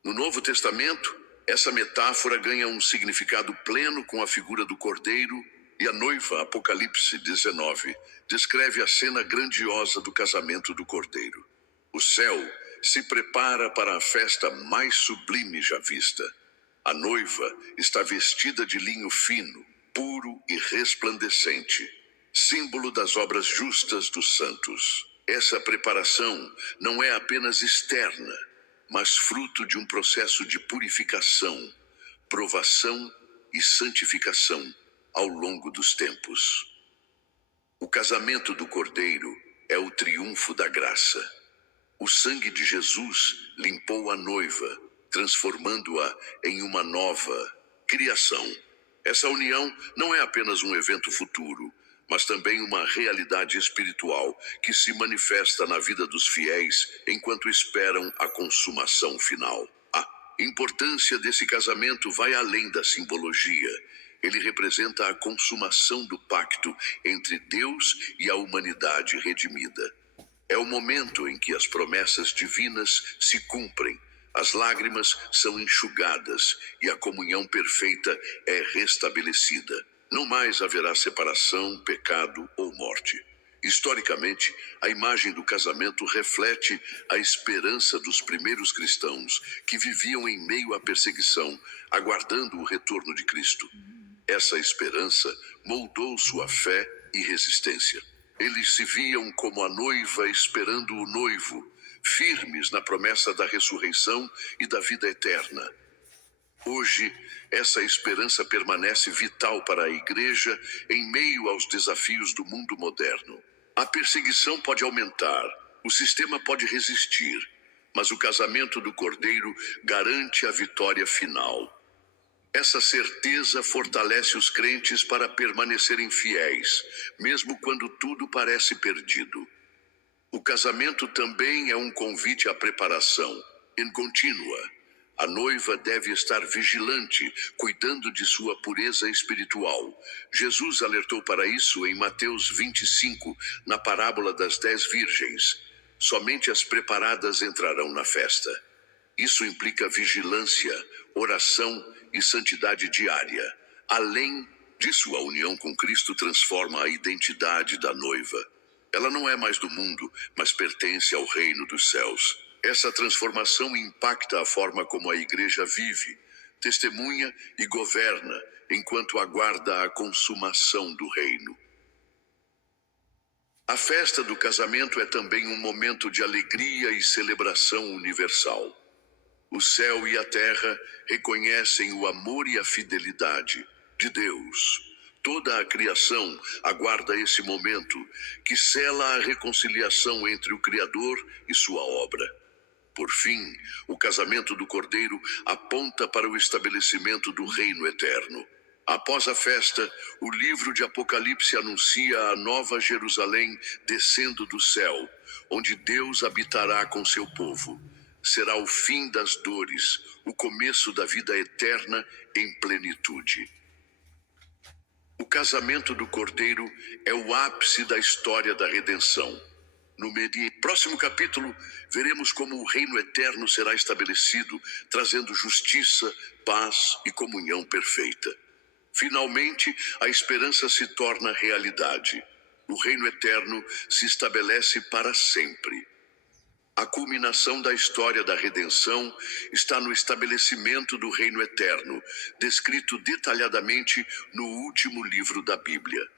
No Novo Testamento, essa metáfora ganha um significado pleno com a figura do Cordeiro e a noiva. Apocalipse 19 descreve a cena grandiosa do casamento do Cordeiro. O céu se prepara para a festa mais sublime já vista. A noiva está vestida de linho fino, puro e resplandecente, símbolo das obras justas dos santos. Essa preparação não é apenas externa, mas fruto de um processo de purificação, provação e santificação ao longo dos tempos. O casamento do Cordeiro é o triunfo da graça. O sangue de Jesus limpou a noiva, transformando-a em uma nova criação. Essa união não é apenas um evento futuro, mas também uma realidade espiritual que se manifesta na vida dos fiéis enquanto esperam a consumação final. A importância desse casamento vai além da simbologia. Ele representa a consumação do pacto entre Deus e a humanidade redimida. É o momento em que as promessas divinas se cumprem, as lágrimas são enxugadas e a comunhão perfeita é restabelecida. Não mais haverá separação, pecado ou morte. Historicamente, a imagem do casamento reflete a esperança dos primeiros cristãos que viviam em meio à perseguição, aguardando o retorno de Cristo. Essa esperança moldou sua fé e resistência. Eles se viam como a noiva esperando o noivo, firmes na promessa da ressurreição e da vida eterna. Hoje, essa esperança permanece vital para a igreja em meio aos desafios do mundo moderno. A perseguição pode aumentar, o sistema pode resistir, mas o casamento do Cordeiro garante a vitória final. Essa certeza fortalece os crentes para permanecerem fiéis, mesmo quando tudo parece perdido. O casamento também é um convite à preparação, em contínua. A noiva deve estar vigilante, cuidando de sua pureza espiritual. Jesus alertou para isso em Mateus 25, na parábola das 10 virgens. Somente as preparadas entrarão na festa. Isso implica vigilância, oração e santidade diária. Além disso, a união com Cristo transforma a identidade da noiva. Ela não é mais do mundo, mas pertence ao reino dos céus. Essa transformação impacta a forma como a igreja vive, testemunha e governa, enquanto aguarda a consumação do reino. A festa do casamento é também um momento de alegria e celebração universal. O céu e a terra reconhecem o amor e a fidelidade de Deus. Toda a criação aguarda esse momento que sela a reconciliação entre o Criador e sua obra. Por fim, o casamento do Cordeiro aponta para o estabelecimento do reino eterno. Após a festa, o livro de Apocalipse anuncia a nova Jerusalém descendo do céu, onde Deus habitará com seu povo. Será o fim das dores, o começo da vida eterna em plenitude. O casamento do Cordeiro é o ápice da história da redenção. No próximo capítulo, veremos como o reino eterno será estabelecido, trazendo justiça, paz e comunhão perfeita. Finalmente, a esperança se torna realidade. O reino eterno se estabelece para sempre. A culminação da história da redenção está no estabelecimento do reino eterno, descrito detalhadamente no último livro da Bíblia.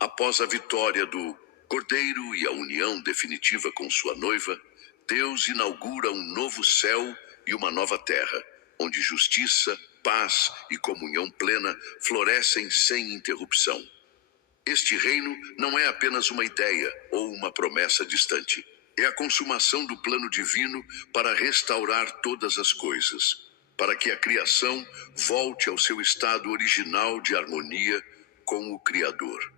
Após a vitória do Cordeiro e a união definitiva com sua noiva, Deus inaugura um novo céu e uma nova terra, onde justiça, paz e comunhão plena florescem sem interrupção. Este reino não é apenas uma ideia ou uma promessa distante. É a consumação do plano divino para restaurar todas as coisas, para que a criação volte ao seu estado original de harmonia com o Criador.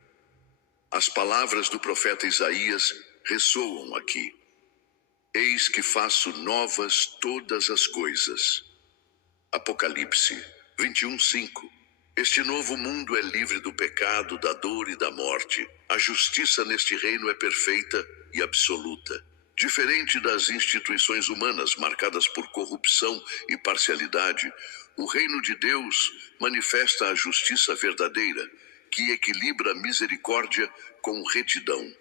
As palavras do profeta Isaías ressoam aqui. Eis que faço novas todas as coisas. Apocalipse 21:5. Este novo mundo é livre do pecado, da dor e da morte. A justiça neste reino é perfeita e absoluta. Diferente das instituições humanas marcadas por corrupção e parcialidade, o reino de Deus manifesta a justiça verdadeira, que equilibra a misericórdia com retidão.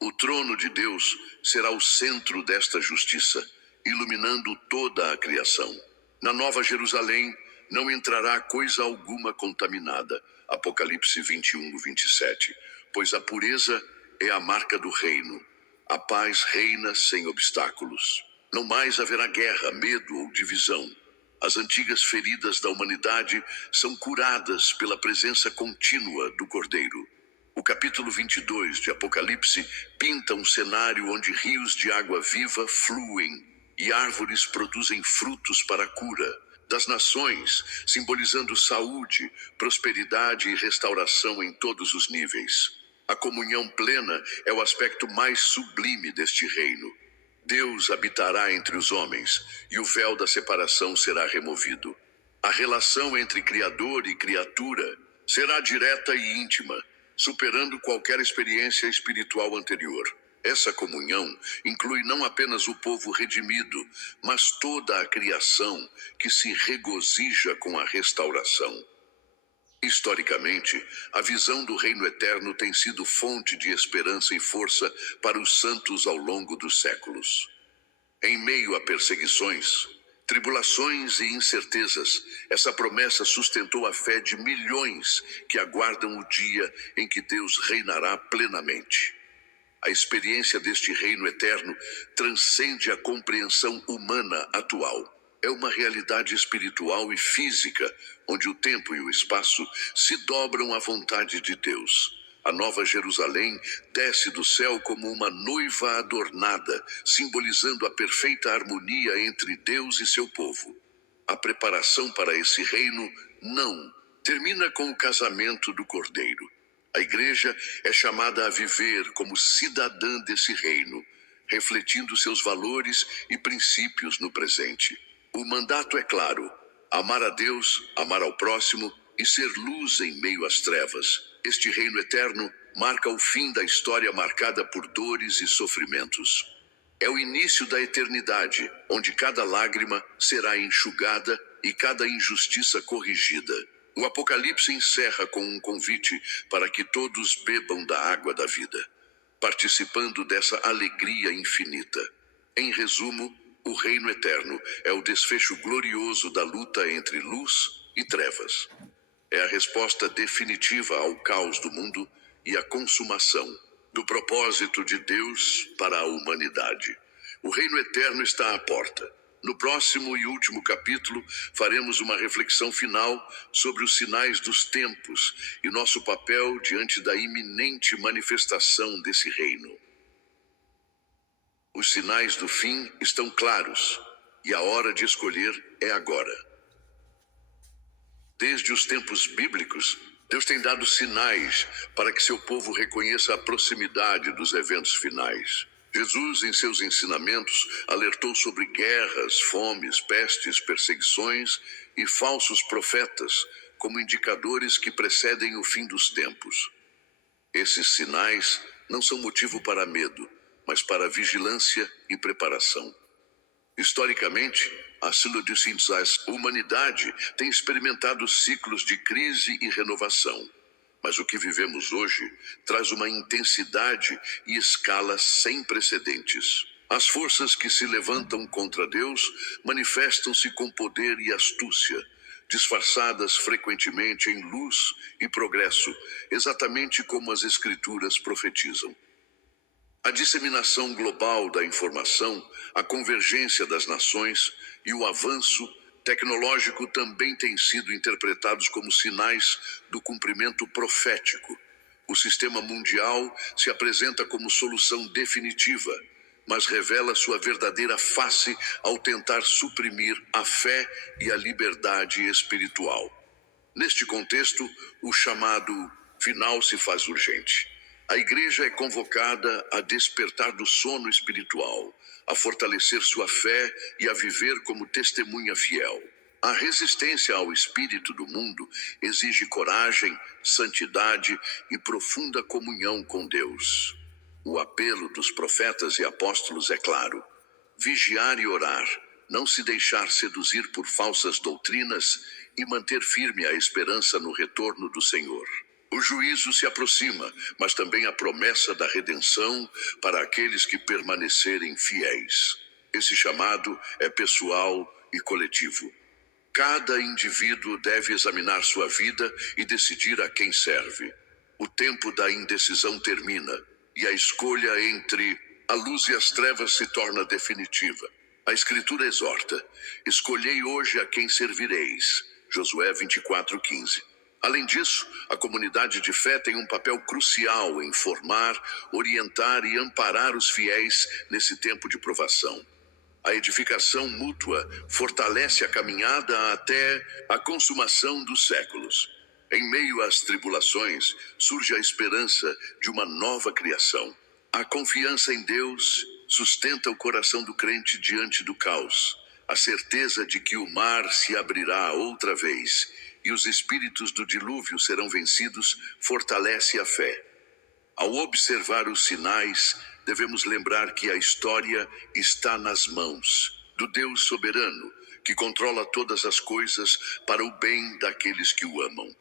O trono de Deus será o centro desta justiça, iluminando toda a criação. Na Nova Jerusalém não entrará coisa alguma contaminada. Apocalipse 21:27. Pois a pureza é a marca do reino. A paz reina sem obstáculos. Não mais haverá guerra, medo ou divisão. As antigas feridas da humanidade são curadas pela presença contínua do Cordeiro. O capítulo 22 de Apocalipse pinta um cenário onde rios de água viva fluem e árvores produzem frutos para a cura das nações, simbolizando saúde, prosperidade e restauração em todos os níveis. A comunhão plena é o aspecto mais sublime deste reino. Deus habitará entre os homens e o véu da separação será removido. A relação entre Criador e criatura será direta e íntima, superando qualquer experiência espiritual anterior. Essa comunhão inclui não apenas o povo redimido, mas toda a criação que se regozija com a restauração. Historicamente, a visão do reino eterno tem sido fonte de esperança e força para os santos ao longo dos séculos. Em meio a perseguições, tribulações e incertezas, essa promessa sustentou a fé de milhões que aguardam o dia em que Deus reinará plenamente. A experiência deste reino eterno transcende a compreensão humana atual. É uma realidade espiritual e física, onde o tempo e o espaço se dobram à vontade de Deus. A Nova Jerusalém desce do céu como uma noiva adornada, simbolizando a perfeita harmonia entre Deus e seu povo. A preparação para esse reino não termina com o casamento do Cordeiro. A igreja é chamada a viver como cidadã desse reino, refletindo seus valores e princípios no presente. O mandato é claro: amar a Deus, amar ao próximo e ser luz em meio às trevas. Este reino eterno marca o fim da história marcada por dores e sofrimentos. É o início da eternidade, onde cada lágrima será enxugada e cada injustiça corrigida. O Apocalipse encerra com um convite para que todos bebam da água da vida, participando dessa alegria infinita. Em resumo, o reino eterno é o desfecho glorioso da luta entre luz e trevas. É a resposta definitiva ao caos do mundo e a consumação do propósito de Deus para a humanidade. O reino eterno está à porta. No próximo e último capítulo, faremos uma reflexão final sobre os sinais dos tempos e nosso papel diante da iminente manifestação desse reino. Os sinais do fim estão claros e a hora de escolher é agora. Desde os tempos bíblicos, Deus tem dado sinais para que seu povo reconheça a proximidade dos eventos finais. Jesus, em seus ensinamentos, alertou sobre guerras, fomes, pestes, perseguições e falsos profetas como indicadores que precedem o fim dos tempos. Esses sinais não são motivo para medo, mas para vigilância e preparação. Historicamente, a humanidade tem experimentado ciclos de crise e renovação. Mas o que vivemos hoje traz uma intensidade e escala sem precedentes. As forças que se levantam contra Deus manifestam-se com poder e astúcia, disfarçadas frequentemente em luz e progresso, exatamente como as Escrituras profetizam. A disseminação global da informação, a convergência das nações e o avanço tecnológico também têm sido interpretados como sinais do cumprimento profético. O sistema mundial se apresenta como solução definitiva, mas revela sua verdadeira face ao tentar suprimir a fé e a liberdade espiritual. Neste contexto, o chamado final se faz urgente. A igreja é convocada a despertar do sono espiritual, a fortalecer sua fé e a viver como testemunha fiel. A resistência ao espírito do mundo exige coragem, santidade e profunda comunhão com Deus. O apelo dos profetas e apóstolos é claro: vigiar e orar, não se deixar seduzir por falsas doutrinas e manter firme a esperança no retorno do Senhor. O juízo se aproxima, mas também a promessa da redenção para aqueles que permanecerem fiéis. Esse chamado é pessoal e coletivo. Cada indivíduo deve examinar sua vida e decidir a quem serve. O tempo da indecisão termina e a escolha entre a luz e as trevas se torna definitiva. A Escritura exorta: escolhei hoje a quem servireis. Josué 24:15. Além disso, a comunidade de fé tem um papel crucial em formar, orientar e amparar os fiéis nesse tempo de provação. A edificação mútua fortalece a caminhada até a consumação dos séculos. Em meio às tribulações, surge a esperança de uma nova criação. A confiança em Deus sustenta o coração do crente diante do caos. A certeza de que o mar se abrirá outra vez e os espíritos do dilúvio serão vencidos fortalece a fé. Ao observar os sinais, devemos lembrar que a história está nas mãos do Deus soberano, que controla todas as coisas para o bem daqueles que o amam.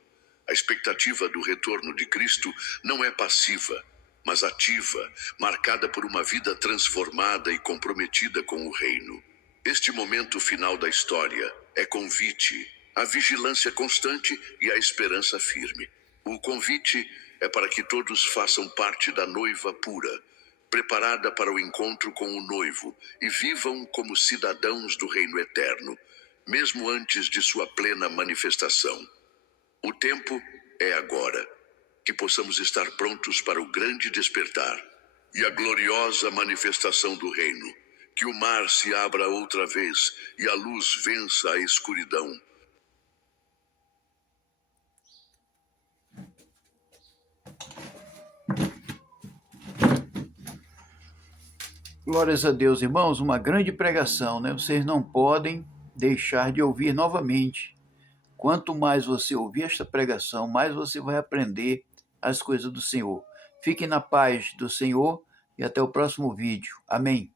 A expectativa do retorno de Cristo não é passiva, mas ativa, marcada por uma vida transformada e comprometida com o reino. Este momento final da história é convite à vigilância constante e à esperança firme. O convite é para que todos façam parte da noiva pura, preparada para o encontro com o noivo, e vivam como cidadãos do reino eterno, mesmo antes de sua plena manifestação. O tempo é agora, que possamos estar prontos para o grande despertar e a gloriosa manifestação do reino, que o mar se abra outra vez e a luz vença a escuridão. Glórias a Deus, irmãos, uma grande pregação, né? Vocês não podem deixar de ouvir novamente. Quanto mais você ouvir esta pregação, mais você vai aprender as coisas do Senhor. Fiquem na paz do Senhor e até o próximo vídeo. Amém.